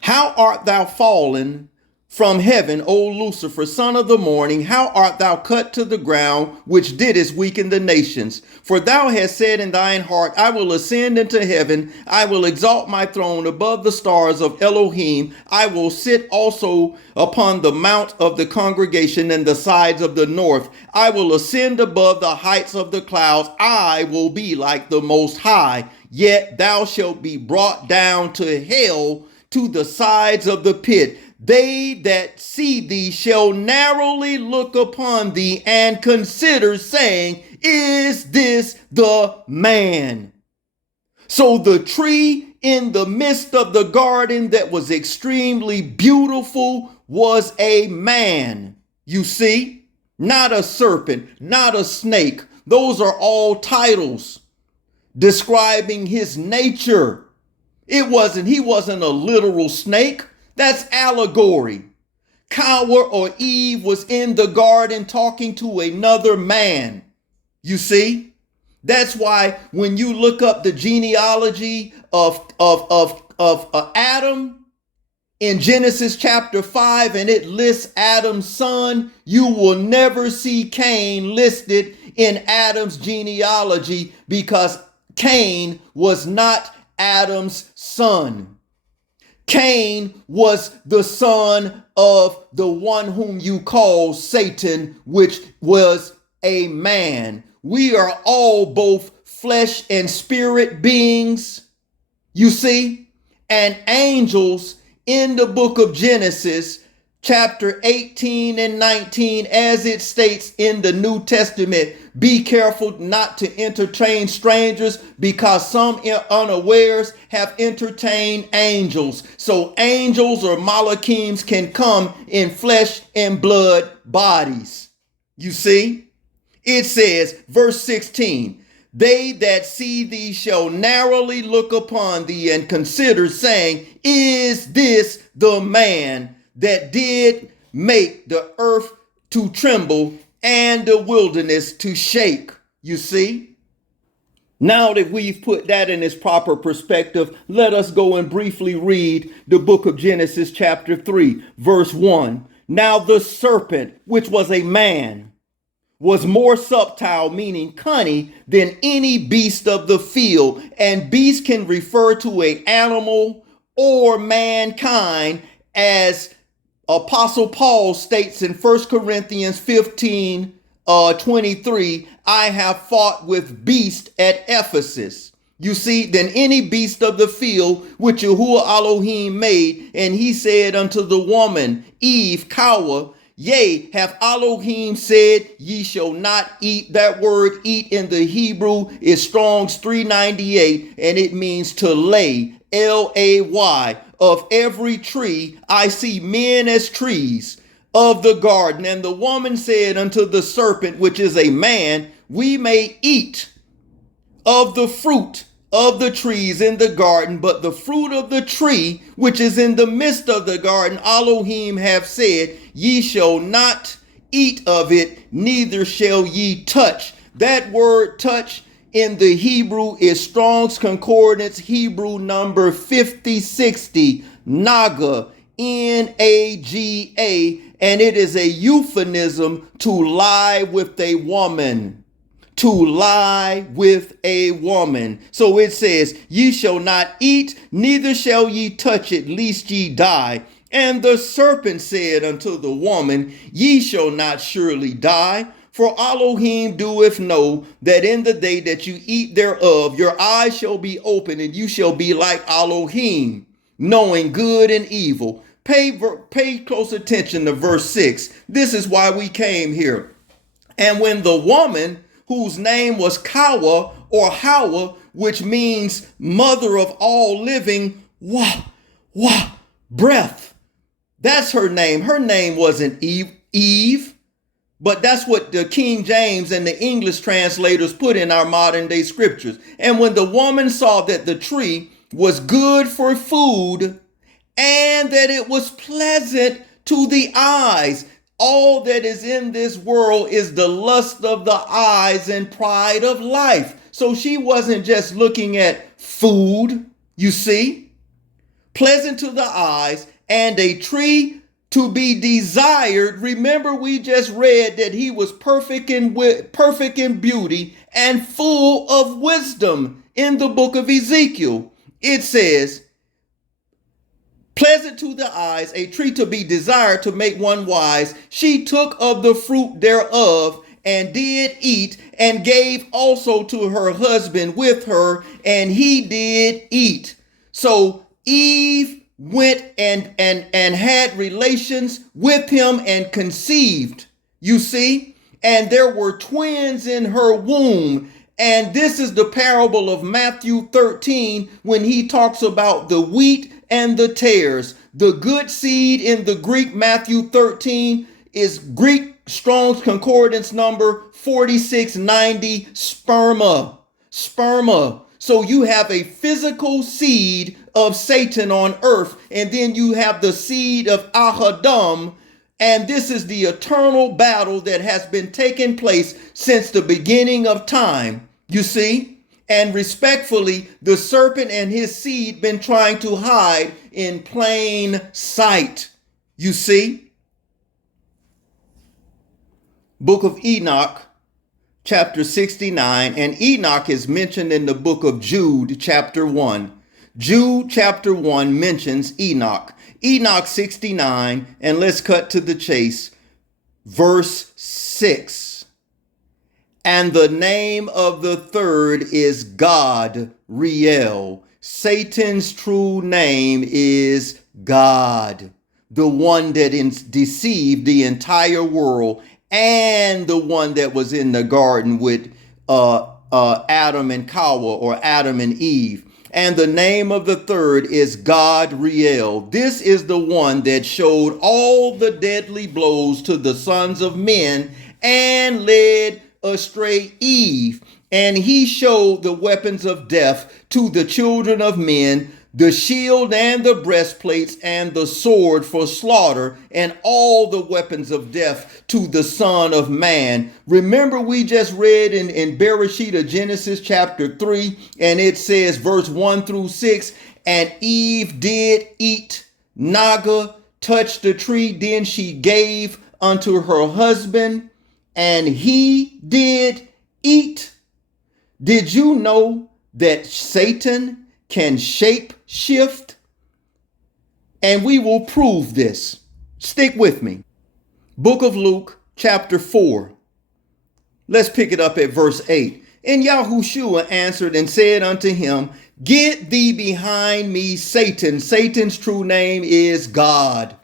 How art thou fallen from heaven, O Lucifer, son of the morning? How art thou cut to the ground, which didst weaken the nations? For thou hast said in thine heart, I will ascend into heaven. I will exalt my throne above the stars of Elohim. I will sit also upon the mount of the congregation and the sides of the north. I will ascend above the heights of the clouds. I will be like the Most High. Yet thou shalt be brought down to hell, to the sides of the pit. They that see thee shall narrowly look upon thee and consider, saying, is this the man? So the tree in the midst of the garden that was extremely beautiful was a man. You see, not a serpent, not a snake. Those are all titles describing his nature. He wasn't a literal snake. That's allegory. Cower or Eve was in the garden talking to another man. You see? That's why when you look up the genealogy of Adam in Genesis chapter 5 and it lists Adam's son, you will never see Cain listed in Adam's genealogy because Cain was not Adam's son. Cain was the son of the one whom you call Satan, which was a man. We are all both flesh and spirit beings, you see, and angels in the book of Genesis, chapter 18 and 19, as it states in the New Testament, be careful not to entertain strangers because some unawares have entertained angels. So angels or malachims can come in flesh and blood bodies. You see, it says, verse 16, they that see thee shall narrowly look upon thee and consider, saying, is this the man that did make the earth to tremble and the wilderness to shake? You see? Now that we've put that in its proper perspective, let us go and briefly read the book of Genesis chapter 3, verse 1. Now the serpent, which was a man, was more subtle, meaning cunning, than any beast of the field. And beast can refer to an animal or mankind, as Apostle Paul states in 1 Corinthians 15, 23, I have fought with beasts at Ephesus. You see, than any beast of the field which Yahuwah Elohim made. And he said unto the woman, Eve, cower, yea, have Elohim said, ye shall not eat. That word eat in the Hebrew is Strong's 398, and it means to lay, L-A-Y. Of every tree I see men as trees of the garden. And the woman said unto the serpent, which is a man, we may eat of the fruit of the trees in the garden, but the fruit of the tree which is in the midst of the garden, Elohim have said, ye shall not eat of it, neither shall ye touch. That word touch in the Hebrew is Strong's Concordance Hebrew number 5060, Naga, Naga, and it is a euphemism to lie with a woman. To lie with a woman. So it says, ye shall not eat, neither shall ye touch it, lest ye die. And the serpent said unto the woman, ye shall not surely die. For Elohim doeth know that in the day that you eat thereof, your eyes shall be open, and you shall be like Elohim, knowing good and evil. Pay close attention to verse 6. This is why we came here. And when the woman, whose name was Kawa or Hawa, which means mother of all living, breath. That's her name. Her name wasn't Eve, but that's what the King James and the English translators put in our modern day scriptures. And when the woman saw that the tree was good for food and that it was pleasant to the eyes, all that is in this world is the lust of the eyes and pride of life. So she wasn't just looking at food, you see, pleasant to the eyes and a tree to be desired. Remember, we just read that he was perfect in beauty and full of wisdom in the book of Ezekiel. It says, pleasant to the eyes, a tree to be desired to make one wise. She took of the fruit thereof and did eat, and gave also to her husband with her, and he did eat. So Eve went and had relations with him and conceived, you see, and there were twins in her womb. And this is the parable of Matthew 13 when he talks about the wheat and the tares. The good seed in the Greek Matthew 13 is Greek Strong's Concordance number 4690, sperma. So you have a physical seed of Satan on earth, and then you have the seed of Ahadam, and this is the eternal battle that has been taking place since the beginning of time, you see? And respectfully, the serpent and his seed been trying to hide in plain sight, you see? Book of Enoch, chapter 69, and Enoch is mentioned in the book of Jude, chapter 1. Jude, chapter 1 mentions Enoch. Enoch 69, and let's cut to the chase. Verse 6. And the name of the third is Gawd-rel. Satan's true name is God, the one that deceived the entire world, and the one that was in the garden with Adam and Kawa, or Adam and Eve. And the name of the third is Gawd-rel. This is the one that showed all the deadly blows to the sons of men and led astray Eve. And he showed the weapons of death to the children of men, the shield and the breastplates and the sword for slaughter, and all the weapons of death to the Son of Man. Remember, we just read in Bereshit of Genesis chapter 3, and it says verse 1 through 6, and Eve did eat, Naga touched the tree, then she gave unto her husband, and he did eat. Did you know that Satan can shape shift? And we will prove this. Stick with me. Book of Luke, chapter 4. Let's pick it up at verse 8. And Yahushua answered and said unto him, get thee behind me, Satan. Satan's true name is God.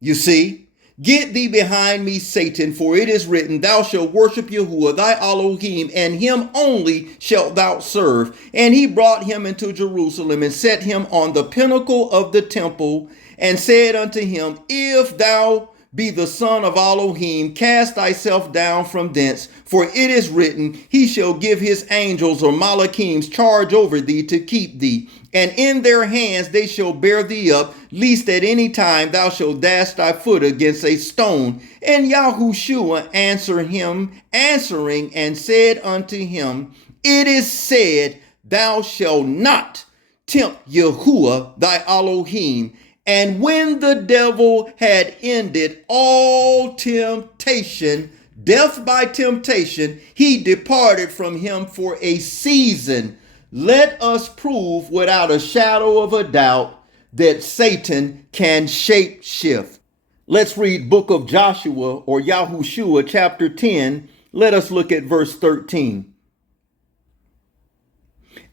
You see? Get thee behind me, Satan, for it is written, thou shalt worship Yahuwah thy Elohim, and him only shalt thou serve. And he brought him into Jerusalem and set him on the pinnacle of the temple, and said unto him, if thou be the son of Elohim, cast thyself down from thence, for it is written, he shall give his angels or malachims charge over thee to keep thee, and in their hands they shall bear thee up, lest at any time thou shalt dash thy foot against a stone. And Yahushua answering and said unto him, it is said, thou shalt not tempt Yahuwah thy Elohim. And when the devil had ended all temptation, death by temptation, he departed from him for a season. Let us prove without a shadow of a doubt that Satan can shape shift. Let's read Book of Joshua or Yahushua chapter 10. Let us look at verse 13.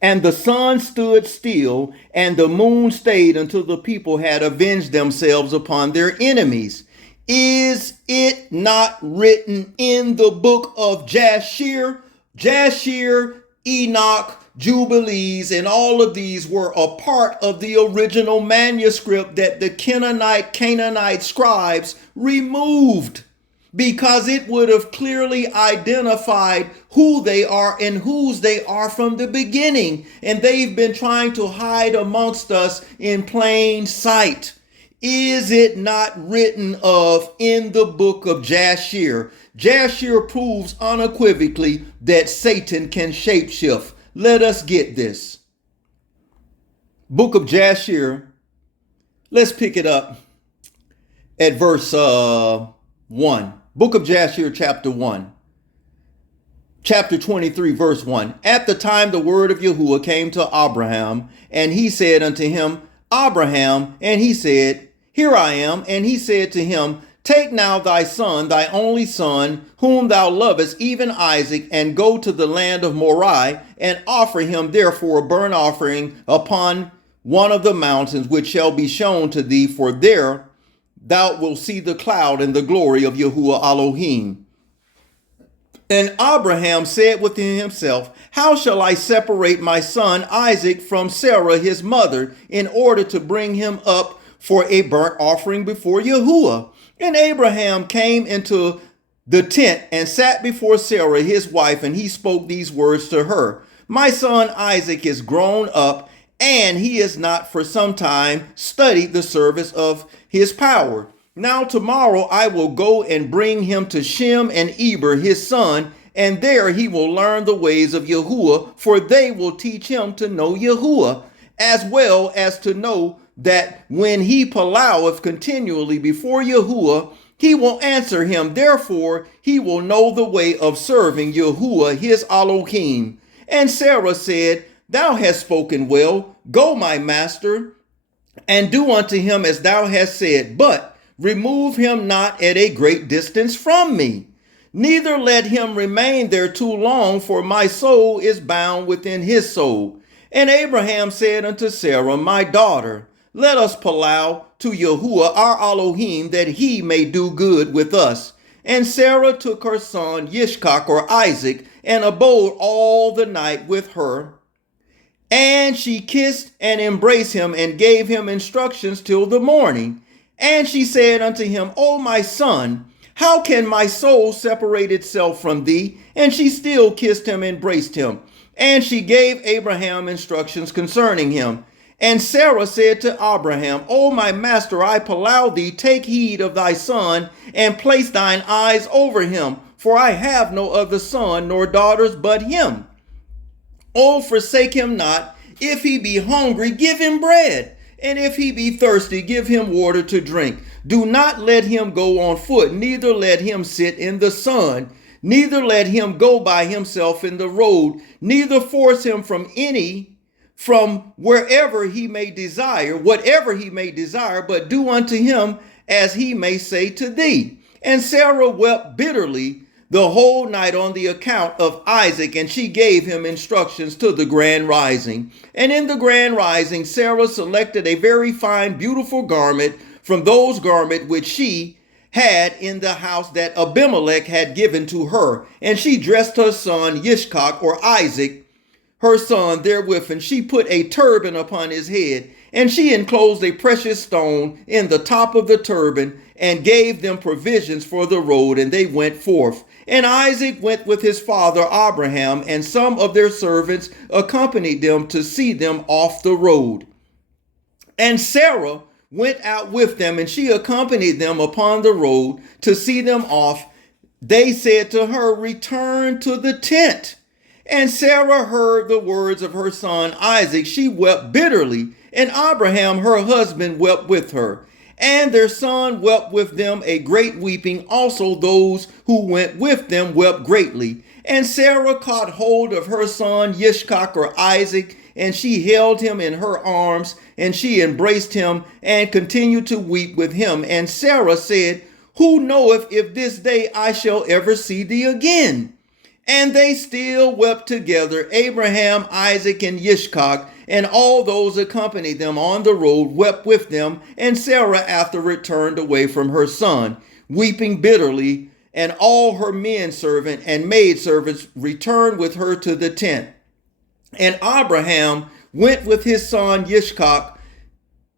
And the sun stood still, and the moon stayed until the people had avenged themselves upon their enemies. Is it not written in the book of Jasher? Jasher, Enoch, Jubilees, and all of these were a part of the original manuscript that the Canaanite scribes removed, because it would have clearly identified who they are and whose they are from the beginning. And they've been trying to hide amongst us in plain sight. Is it not written of in the book of Jasher? Jasher proves unequivocally that Satan can shapeshift. Let us get this. Book of Jasher, let's pick it up at verse 1. Book of Jasher, chapter 1. Chapter 23, verse 1. At the time the word of Yahuwah came to Abraham, and he said unto him, Abraham, and he said, Here I am. And he said to him, Take now thy son, thy only son, whom thou lovest, even Isaac, and go to the land of Moriah, and offer him therefore a burnt offering upon one of the mountains, which shall be shown to thee, for there thou wilt see the cloud and the glory of Yahuwah Elohim. And Abraham said within himself, How shall I separate my son Isaac from Sarah his mother, in order to bring him up for a burnt offering before Yahuwah? And Abraham came into the tent and sat before Sarah his wife, and he spoke these words to her, My son Isaac is grown up, and he has not for some time studied the service of his power. Now tomorrow I will go and bring him to Shem and Eber his son, and there he will learn the ways of Yahuwah, for they will teach him to know Yahuwah, as well as to know that when he palaueth continually before Yahuwah, he will answer him. Therefore he will know the way of serving Yahuwah his Elohim. And Sarah said, Thou hast spoken well. Go, my master, and do unto him as thou hast said, but remove him not at a great distance from me. Neither let him remain there too long, for my soul is bound within his soul. And Abraham said unto Sarah, My daughter, let us palau to Yahuwah our Elohim, that he may do good with us. And Sarah took her son Yishkak or Isaac, and abode all the night with her. And she kissed and embraced him, and gave him instructions till the morning. And she said unto him, O my son, how can my soul separate itself from thee? And she still kissed him and embraced him. And she gave Abraham instructions concerning him. And Sarah said to Abraham, O my master, I palau thee, take heed of thy son, and place thine eyes over him, for I have no other son nor daughters but him. O forsake him not. If he be hungry, give him bread. And if he be thirsty, give him water to drink. Do not let him go on foot, neither let him sit in the sun, neither let him go by himself in the road, neither force him from wherever he may desire, whatever he may desire, but do unto him as he may say to thee. And Sarah wept bitterly the whole night on the account of Isaac, and she gave him instructions to the grand rising. And in the grand rising, Sarah selected a very fine, beautiful garment from those garments which she had in the house that Abimelech had given to her. And she dressed her son Yishkak or Isaac, her son, therewith, and she put a turban upon his head. And she enclosed a precious stone in the top of the turban, and gave them provisions for the road, and they went forth. And Isaac went with his father Abraham, and some of their servants accompanied them to see them off the road. And Sarah went out with them, and she accompanied them upon the road to see them off. They said to her, "Return to the tent." And Sarah heard the words of her son Isaac. She wept bitterly, and Abraham her husband wept with her. And their son wept with them a great weeping. Also those who went with them wept greatly. And Sarah caught hold of her son Yishkak or Isaac, and she held him in her arms, and she embraced him and continued to weep with him. And Sarah said, "Who knoweth if this day I shall ever see thee again?" And they still wept together, Abraham, Isaac, and Yishkak, and all those accompanied them on the road wept with them. And Sarah afterward turned away from her son, weeping bitterly, and all her men servant and maid servants returned with her to the tent. And Abraham went with his son Yishkak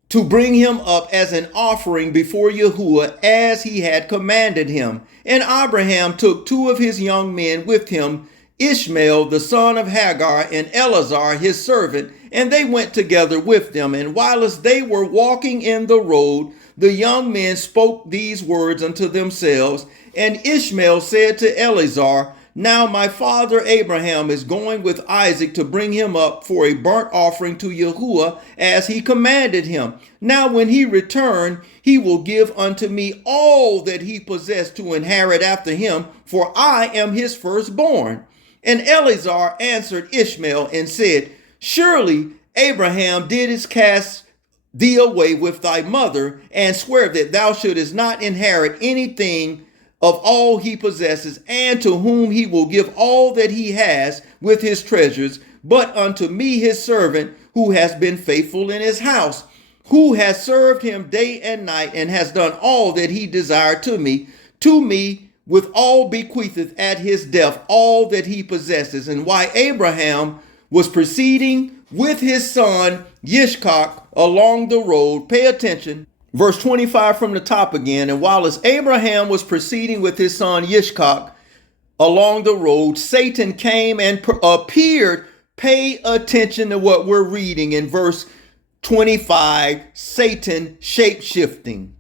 to bring him up as an offering before Yahuwah, as he had commanded him. And Abraham took 2 of his young men with him, Ishmael the son of Hagar, and Eleazar his servant, and they went together with them. And whilst they were walking in the road, the young men spoke these words unto themselves. And Ishmael said to Eleazar, "Now my father Abraham is going with Isaac to bring him up for a burnt offering to Yahuwah, as he commanded him. Now when he return, he will give unto me all that he possessed to inherit after him, for I am his firstborn." And Eleazar answered Ishmael and said, "Surely Abraham didst cast thee away with thy mother, and swear that thou shouldest not inherit anything of all he possesses, and to whom he will give all that he has with his treasures, but unto me his servant, who has been faithful in his house, who has served him day and night, and has done all that he desired to me with all bequeatheth at his death all that he possesses." And while Abraham was proceeding with his son Yishkak along the road, pay attention, verse 25 from the top again. And while as Abraham was proceeding with his son Yishkak along the road, Satan came and appeared. Pay attention to what we're reading in verse 25, Satan shape-shifting.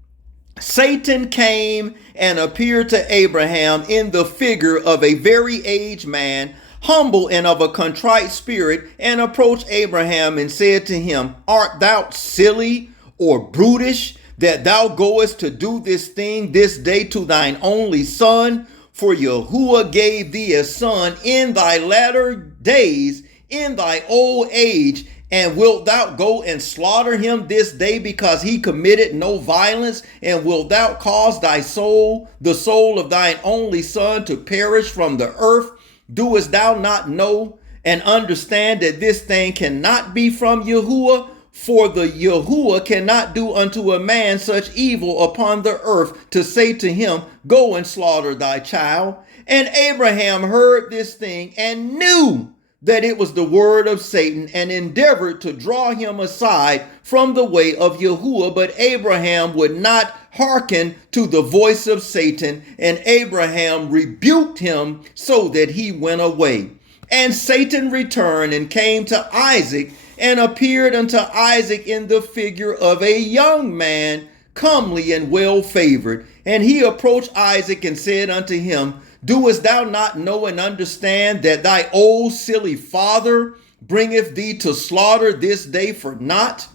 Satan came and appeared to Abraham in the figure of a very aged man, humble and of a contrite spirit, and approached Abraham and said to him, "Art thou silly or brutish, that thou goest to do this thing this day to thine only son? For Yahuwah gave thee a son in thy latter days, in thy old age, and wilt thou go and slaughter him this day because he committed no violence? And wilt thou cause thy soul, the soul of thine only son, to perish from the earth? Doest thou not know and understand that this thing cannot be from Yahuwah? For the Yahuwah cannot do unto a man such evil upon the earth, to say to him, Go and slaughter thy child. And Abraham heard this thing and knew that it was the word of Satan, and endeavored to draw him aside from the way of Yahuwah. But Abraham would not hearken to the voice of Satan, and Abraham rebuked him so that he went away. And Satan returned and came to Isaac, and appeared unto Isaac in the figure of a young man, comely and well favored. And he approached Isaac and said unto him, Doest thou not know and understand that thy old silly father bringeth thee to slaughter this day for naught?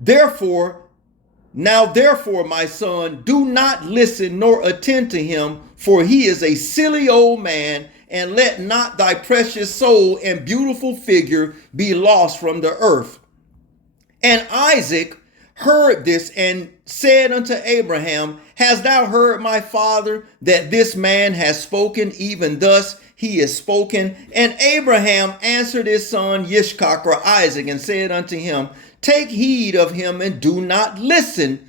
Therefore, my son, do not listen nor attend to him, for he is a silly old man, and let not thy precious soul and beautiful figure be lost from the earth. And Isaac heard this and said unto Abraham, Hast thou heard, my father, that this man has spoken? Even thus he is spoken. And Abraham answered his son Yishkak or Isaac, and said unto him, Take heed of him, and do not listen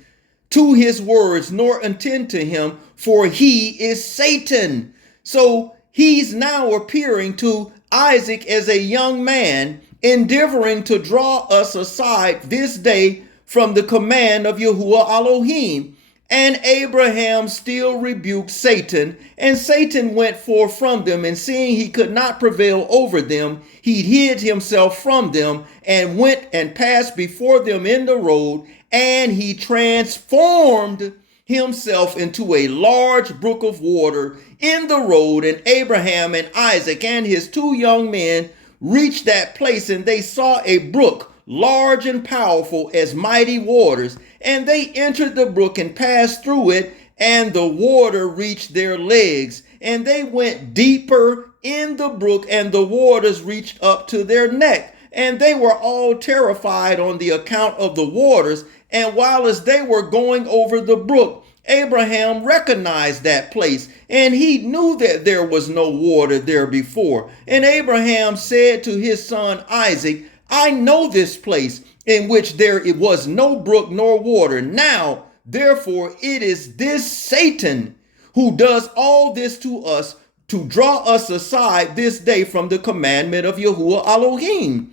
to his words, nor attend to him, for he is Satan. So he's now appearing to Isaac as a young man, endeavoring to draw us aside this day from the command of Yahuwah Elohim. And Abraham still rebuked Satan, and Satan went forth from them, and seeing he could not prevail over them, he hid himself from them, and went and passed before them in the road, and he transformed himself into a large brook of water in the road. And Abraham and Isaac and his 2 young men reached that place, and they saw a brook large and powerful as mighty waters, and they entered the brook and passed through it, and the water reached their legs, and they went deeper in the brook, and the waters reached up to their neck, and they were all terrified on the account of the waters. And while as they were going over the brook, Abraham recognized that place, and he knew that there was no water there before. And Abraham said to his son Isaac, I know this place in which there it was no brook nor water. Now, therefore, it is this Satan who does all this to us, to draw us aside this day from the commandment of Yahuwah Elohim.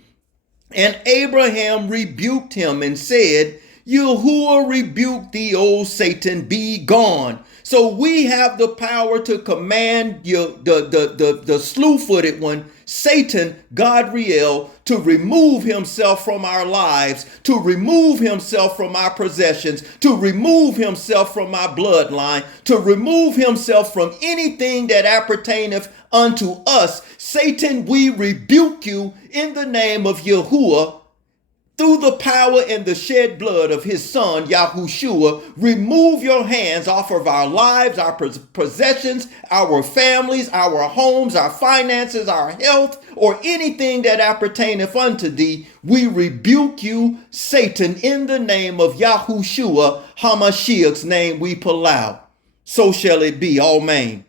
And Abraham rebuked him and said, Yahuwah rebuked thee, O Satan, be gone. So we have the power to command the slew-footed one, Satan, Gawd-rel, to remove himself from our lives, to remove himself from our possessions, to remove himself from our bloodline, to remove himself from anything that appertaineth unto us. Satan, we rebuke you in the name of Yahuwah. Through the power and the shed blood of his son, Yahushua, remove your hands off of our lives, our possessions, our families, our homes, our finances, our health, or anything that appertaineth unto thee. We rebuke you, Satan, in the name of Yahushua, Hamashiach's name we palau. So shall it be. Amen.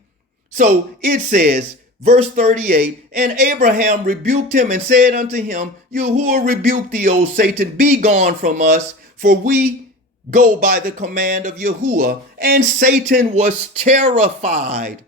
So it says, verse 38, and Abraham rebuked him and said unto him, Yahuwah rebuke thee, O Satan, be gone from us, for we go by the command of Yahuwah. And Satan was terrified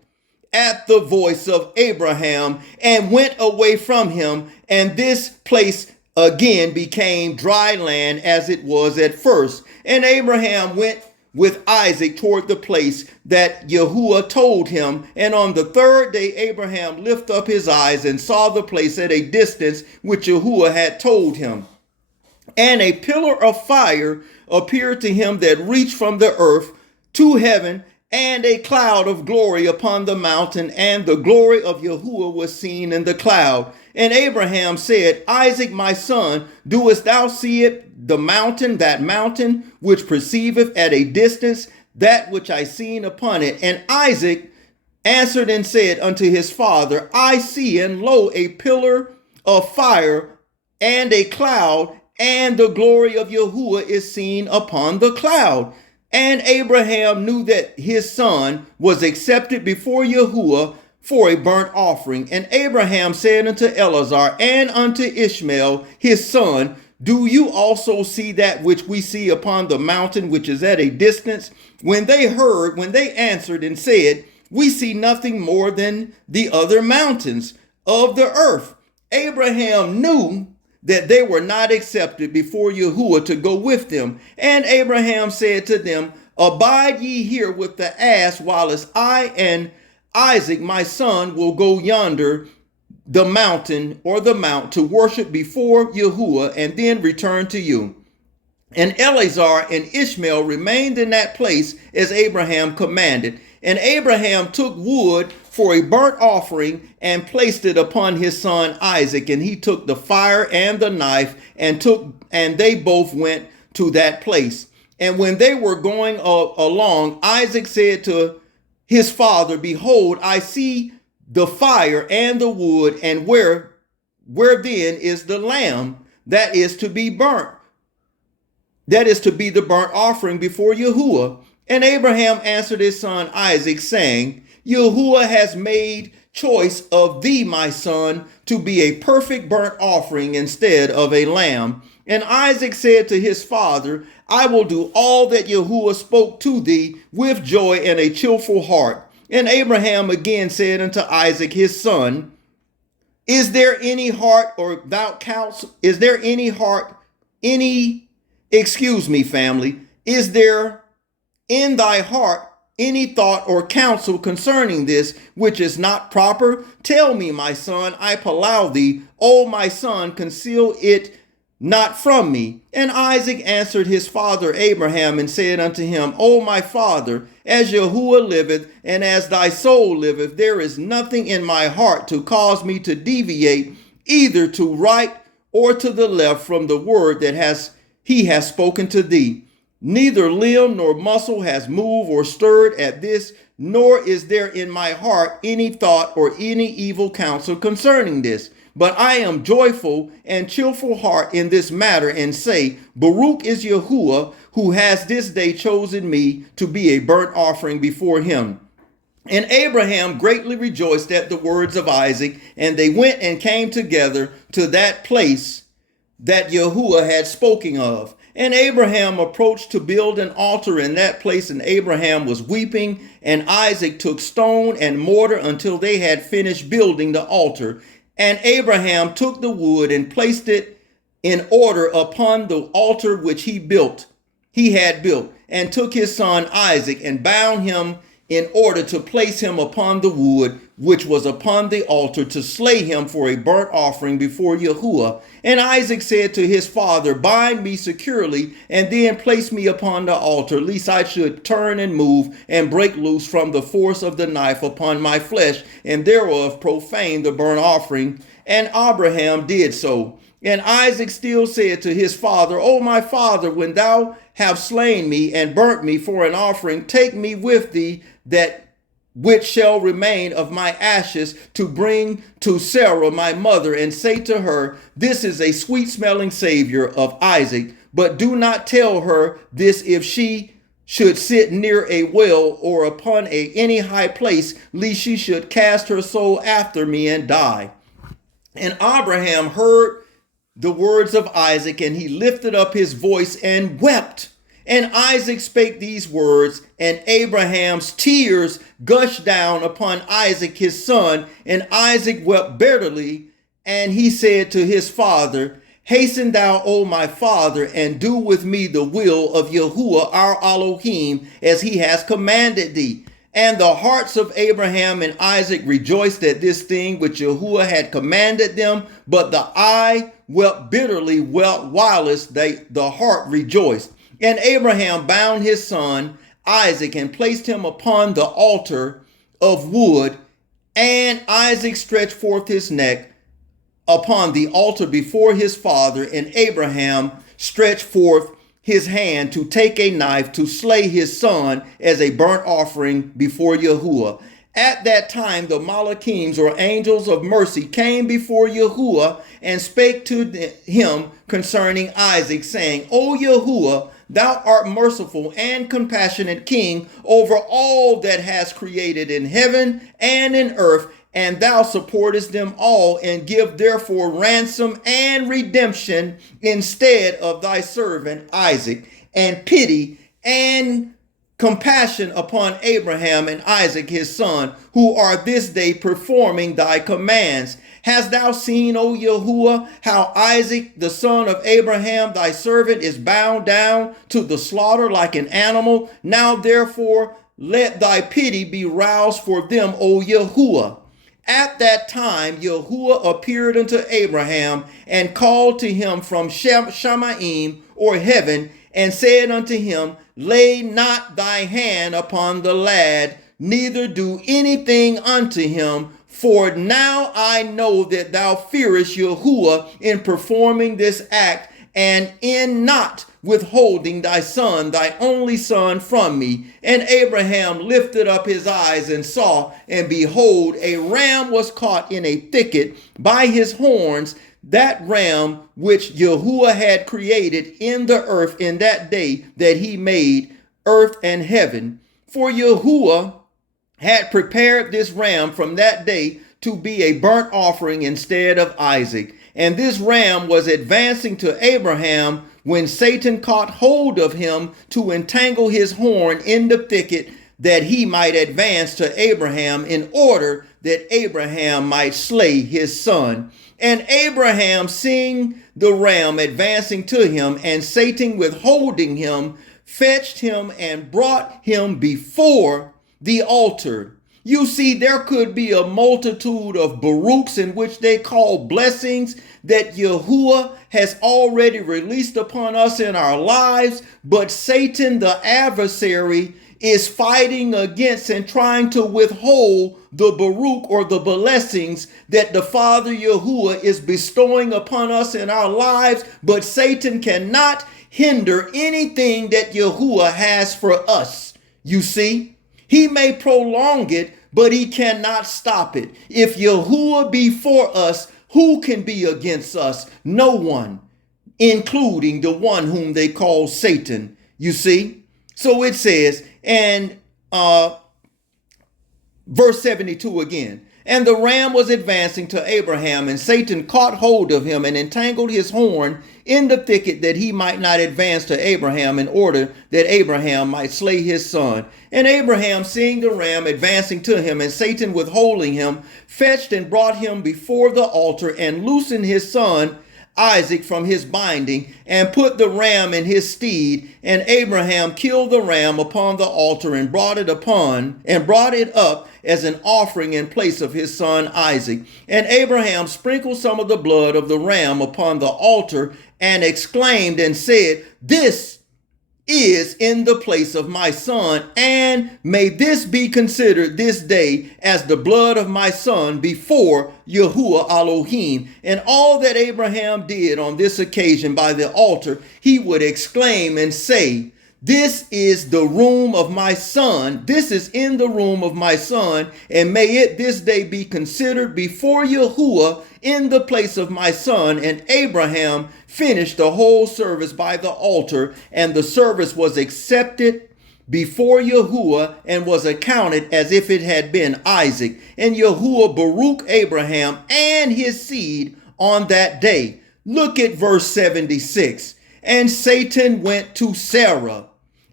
at the voice of Abraham and went away from him. And this place again became dry land as it was at first. And Abraham went with Isaac toward the place that Yahuwah told him. And on the 3rd day, Abraham lifted up his eyes and saw the place at a distance which Yahuwah had told him. And a pillar of fire appeared to him that reached from the earth to heaven, and a cloud of glory upon the mountain, and the glory of Yahuwah was seen in the cloud. And Abraham said, Isaac, my son, doest thou see it, the mountain, that mountain which perceiveth at a distance, that which I seen upon it? And Isaac answered and said unto his father, I see, and lo, a pillar of fire and a cloud, and the glory of Yahuwah is seen upon the cloud. And Abraham knew that his son was accepted before Yahuwah for a burnt offering. And Abraham said unto Eleazar and unto Ishmael his son, do you also see that which we see upon the mountain which is at a distance? When they answered and said, we see nothing more than the other mountains of the earth. Abraham knew that they were not accepted before Yahuwah to go with them. And Abraham said to them, abide ye here with the ass, whilst I and Isaac my son will go yonder the mountain or the mount to worship before Yahuwah, and then return to you. And Eleazar and Ishmael remained in that place as Abraham commanded. And Abraham took wood for a burnt offering and placed it upon his son Isaac. And he took the fire and the knife and they both went to that place. And when they were going along, Isaac said to his father, behold, I see the fire and the wood, and where then is the lamb that is to be burnt? That is to be the burnt offering before Yahuwah. And Abraham answered his son Isaac, saying, Yahuwah has made choice of thee, my son, to be a perfect burnt offering instead of a lamb. And Isaac said to his father, I will do all that Yahuwah spoke to thee with joy and a cheerful heart. And Abraham again said unto Isaac his son, is there any heart, or thou counsel, is there any heart, is there in thy heart any thought or counsel concerning this which is not proper? Tell me, my son, I allow thee. O my son, conceal it not from me. And Isaac answered his father Abraham and said unto him, O my father, as Yahuwah liveth, and as thy soul liveth, there is nothing in my heart to cause me to deviate either to right or to the left from the word that he has spoken to thee. Neither limb nor muscle has moved or stirred at this, nor is there in my heart any thought or any evil counsel concerning this. But I am joyful and cheerful heart in this matter, and say, Baruch is Yahuwah, who has this day chosen me to be a burnt offering before him. And Abraham greatly rejoiced at the words of Isaac, and they went and came together to that place that Yahuwah had spoken of. And Abraham approached to build an altar in that place, and Abraham was weeping, and Isaac took stone and mortar until they had finished building the altar. And Abraham took the wood and placed it in order upon the altar which he had built, and took his son Isaac and bound him in order to place him upon the wood which was upon the altar, to slay him for a burnt offering before Yahuwah. And Isaac said to his father, Bind me securely, and then place me upon the altar, lest I should turn and move and break loose from the force of the knife upon my flesh, and thereof profane the burnt offering. And Abraham did so. And Isaac still said to his father, O my father, when thou have slain me and burnt me for an offering, take me with thee, that which shall remain of my ashes, to bring to Sarah my mother, and say to her, This is a sweet smelling savior of Isaac. But do not tell her this if she should sit near a well or upon any high place, lest she should cast her soul after me and die. And Abraham heard the words of Isaac, and he lifted up his voice and wept. And Isaac spake these words, and Abraham's tears gushed down upon Isaac his son, and Isaac wept bitterly. And he said to his father, Hasten thou, O my father, and do with me the will of Yahuwah our Elohim, as he has commanded thee. And the hearts of Abraham and Isaac rejoiced at this thing which Yahuwah had commanded them, but the eye wept bitterly whilst the heart rejoiced. And Abraham bound his son Isaac and placed him upon the altar of wood, and Isaac stretched forth his neck upon the altar before his father, and Abraham stretched forth his hand to take a knife to slay his son as a burnt offering before Yahuwah. At that time, the Malachims, or angels of mercy, came before Yahuwah and spake to him concerning Isaac, saying, O Yahuwah, thou art merciful and compassionate king over all that has created in heaven and in earth, and thou supportest them all, and give therefore ransom and redemption instead of thy servant Isaac, and pity and compassion upon Abraham and Isaac his son, who are this day performing thy commands. Hast thou seen, O Yahuwah, how Isaac the son of Abraham thy servant is bound down to the slaughter like an animal? Now therefore let thy pity be roused for them, O Yahuwah. At that time Yahuwah appeared unto Abraham and called to him from Shamaim, or heaven, and said unto him, Lay not thy hand upon the lad, neither do anything unto him, for now I know that thou fearest Yahuwah in performing this act, and in not withholding thy son, thy only son, from me. And Abraham lifted up his eyes and saw, and behold, a ram was caught in a thicket by his horns, that ram which Yahuwah had created in the earth in that day that he made earth and heaven. For Yahuwah had prepared this ram from that day to be a burnt offering instead of Isaac. And this ram was advancing to Abraham when Satan caught hold of him to entangle his horn in the thicket, that he might advance to Abraham in order that Abraham might slay his son. And Abraham, seeing the ram advancing to him, and Satan withholding him, fetched him and brought him before the altar. You see, there could be a multitude of Baruchs in which they call blessings that Yahuwah has already released upon us in our lives, but Satan, the adversary, is fighting against and trying to withhold the Baruch or the blessings that the Father Yahuwah is bestowing upon us in our lives, but Satan cannot hinder anything that Yahuwah has for us. You see? He may prolong it, but he cannot stop it. If Yahuwah be for us, who can be against us? No one, including the one whom they call Satan. You see? So it says, and verse 72 again, and the ram was advancing to Abraham, and Satan caught hold of him and entangled his horn in the thicket that he might not advance to Abraham, in order that Abraham might slay his son. And Abraham, seeing the ram advancing to him and Satan withholding him, fetched and brought him before the altar and loosened his son Isaac from his binding, and put the ram in his stead. And Abraham killed the ram upon the altar and brought it up as an offering in place of his son Isaac. And Abraham sprinkled some of the blood of the ram upon the altar and exclaimed and said, "This is in the place of my son, and may this be considered this day as the blood of my son before Yahuwah Elohim." And all that Abraham did on this occasion by the altar, he would exclaim and say, "This is the room of my son. This is in the room of my son, and may it this day be considered before Yahuwah in the place of my son." And Abraham finished the whole service by the altar, and the service was accepted before Yahuwah and was accounted as if it had been Isaac. And Yahuwah Baruch Abraham and his seed on that day. Look at verse 76. And Satan went to Sarah,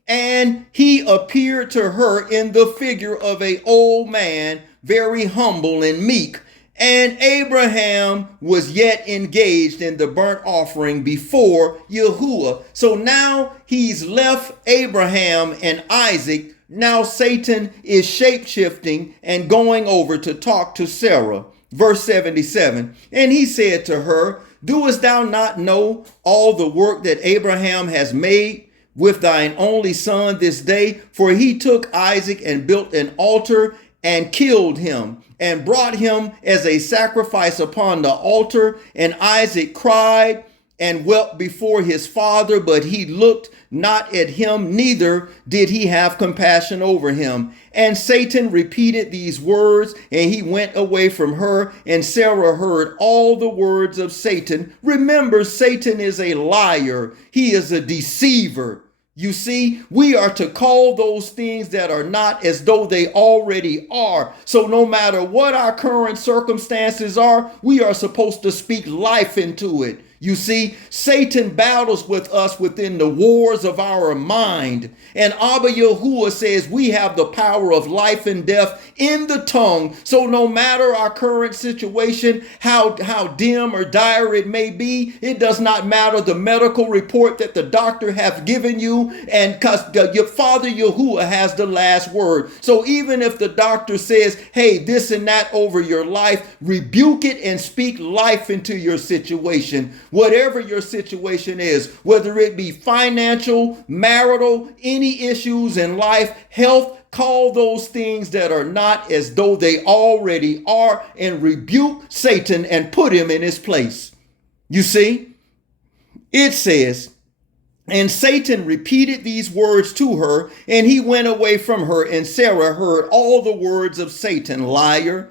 and he appeared to her in the figure of an old man, very humble and meek. And Abraham was yet engaged in the burnt offering before Yahuwah. So now he's left Abraham and Isaac. Now Satan is shape-shifting and going over to talk to Sarah. Verse 77, and he said to her, "Doest thou not know all the work that Abraham has made with thine only son this day? For he took Isaac and built an altar and killed him and brought him as a sacrifice upon the altar. And Isaac cried and wept before his father, but he looked not at him, neither did he have compassion over him." And Satan repeated these words, and he went away from her, and Sarah heard all the words of Satan. Remember, Satan is a liar. He is a deceiver. You see, we are to call those things that are not as though they already are. So no matter what our current circumstances are, we are supposed to speak life into it. You see, Satan battles with us within the wars of our mind. And Abba Yahuwah says we have the power of life and death in the tongue. So no matter our current situation, how dim or dire it may be, it does not matter the medical report that the doctor have given you, and because your Father Yahuwah has the last word. So even if the doctor says, hey, this and that over your life, rebuke it and speak life into your situation. Whatever your situation is, whether it be financial, marital, any issues in life, health, call those things that are not as though they already are, and rebuke Satan and put him in his place. You see, it says, and Satan repeated these words to her, and he went away from her, and Sarah heard all the words of Satan, liar.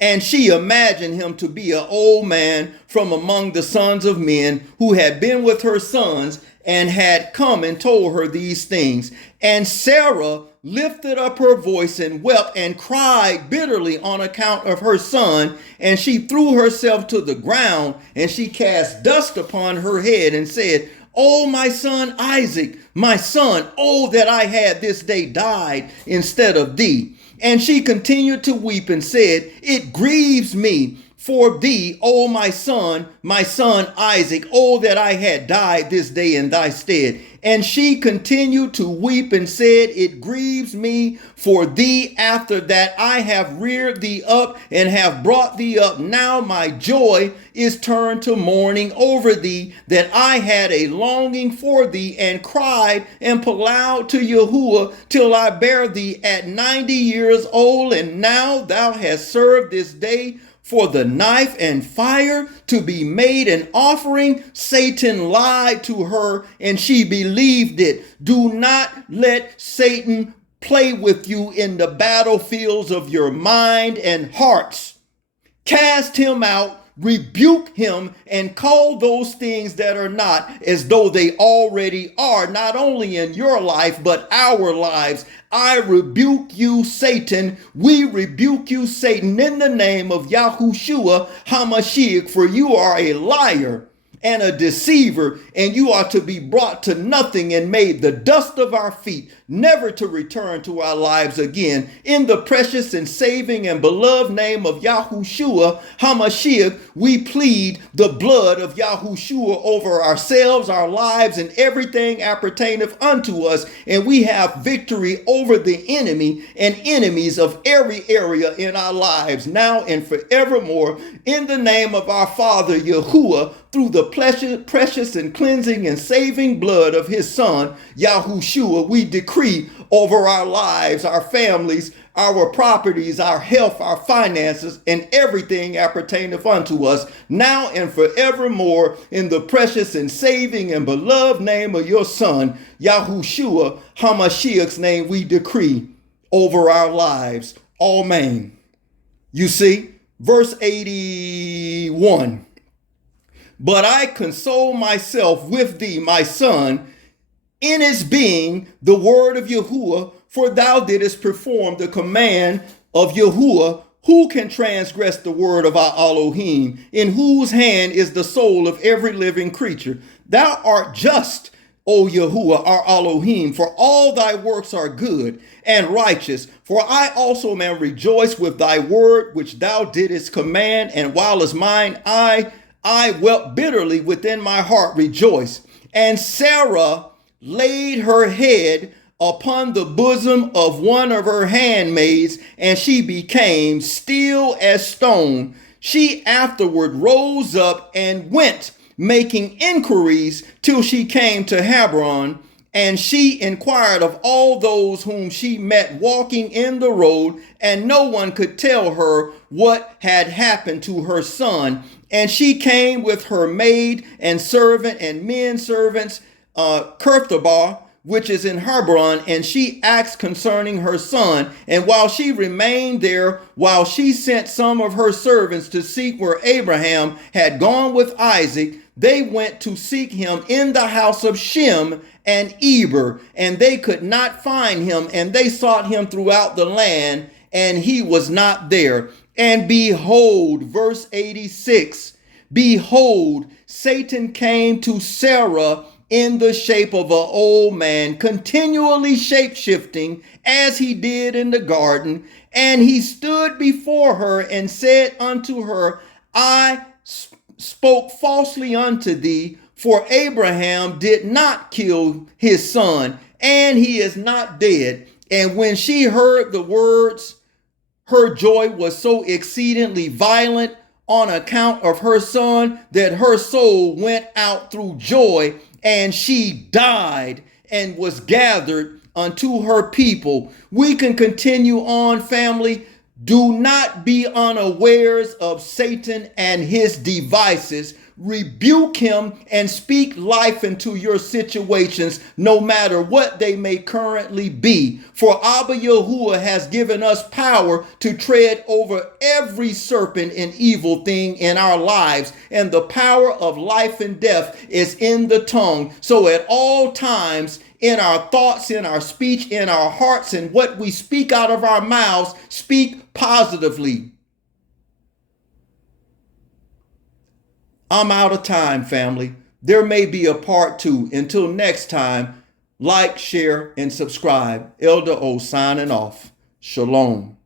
And she imagined him to be an old man from among the sons of men, who had been with her sons and had come and told her these things. And Sarah lifted up her voice and wept and cried bitterly on account of her son. And she threw herself to the ground, and she cast dust upon her head and said, "Oh, my son Isaac, my son, oh, that I had this day died instead of thee." And she continued to weep and said, "It grieves me for thee, O my son Isaac, oh that I had died this day in thy stead. And she continued to weep and said, it grieves me for thee after that I have reared thee up and have brought thee up. Now my joy is turned to mourning over thee, that I had a longing for thee, and cried and aloud to Yahuwah till I bare thee at 90 years old. And now thou hast served this day for the knife and fire to be made an offering. Satan lied to her and she believed it. Do not let Satan play with you in the battlefields of your mind and hearts. Cast him out, rebuke him, and call those things that are not as though they already are, not only in your life, but our lives. I rebuke you, Satan. We rebuke you, Satan, in the name of Yahushua HaMashiach, for you are a liar and a deceiver, and you are to be brought to nothing and made the dust of our feet, never to return to our lives again. In the precious and saving and beloved name of Yahushua HaMashiach, we plead the blood of Yahushua over ourselves, our lives, and everything appertaineth unto us, and we have victory over the enemy and enemies of every area in our lives, now and forevermore. In the name of our Father Yahuwah, through the precious and cleansing and saving blood of his son, Yahushua, we decree over our lives, our families, our properties, our health, our finances, and everything appertaineth unto us, now and forevermore, in the precious and saving and beloved name of your son, Yahushua HaMashiach's name, we decree over our lives. Amen. You see, verse 81. But I console myself with thee, my son, in its being the word of Yahuwah, for thou didst perform the command of Yahuwah. Who can transgress the word of our Elohim, in whose hand is the soul of every living creature? Thou art just, O Yahuwah, our Elohim, for all thy works are good and righteous. For I also am rejoiced with thy word, which thou didst command, and while as mine I wept bitterly within my heart, rejoiced. And Sarah laid her head upon the bosom of one of her handmaids, and she became still as stone. She afterward rose up and went, making inquiries till she came to Hebron. And she inquired of all those whom she met walking in the road, and no one could tell her what had happened to her son. And she came with her maid and servant and men servants, Kirthabar, which is in Hebron, and she asked concerning her son. And while she remained there, while she sent some of her servants to seek where Abraham had gone with Isaac, they went to seek him in the house of Shem and Eber, and they could not find him, and they sought him throughout the land, and he was not there. And behold, verse 86, behold, Satan came to Sarah in the shape of an old man, continually shape-shifting as he did in the garden. And he stood before her and said unto her, I spoke falsely unto thee, for Abraham did not kill his son, and he is not dead. And when she heard the words, her joy was so exceedingly violent on account of her son that her soul went out through joy, and she died and was gathered unto her people. We can continue on, family. Do not be unawares of Satan and his devices. Rebuke him and speak life into your situations, no matter what they may currently be. For Abba Yahuwah has given us power to tread over every serpent and evil thing in our lives. And the power of life and death is in the tongue. So at all times, in our thoughts, in our speech, in our hearts, and what we speak out of our mouths, speak positively. I'm out of time, family. There may be a part 2. Until next time, like, share, and subscribe. Elder O signing off. Shalom.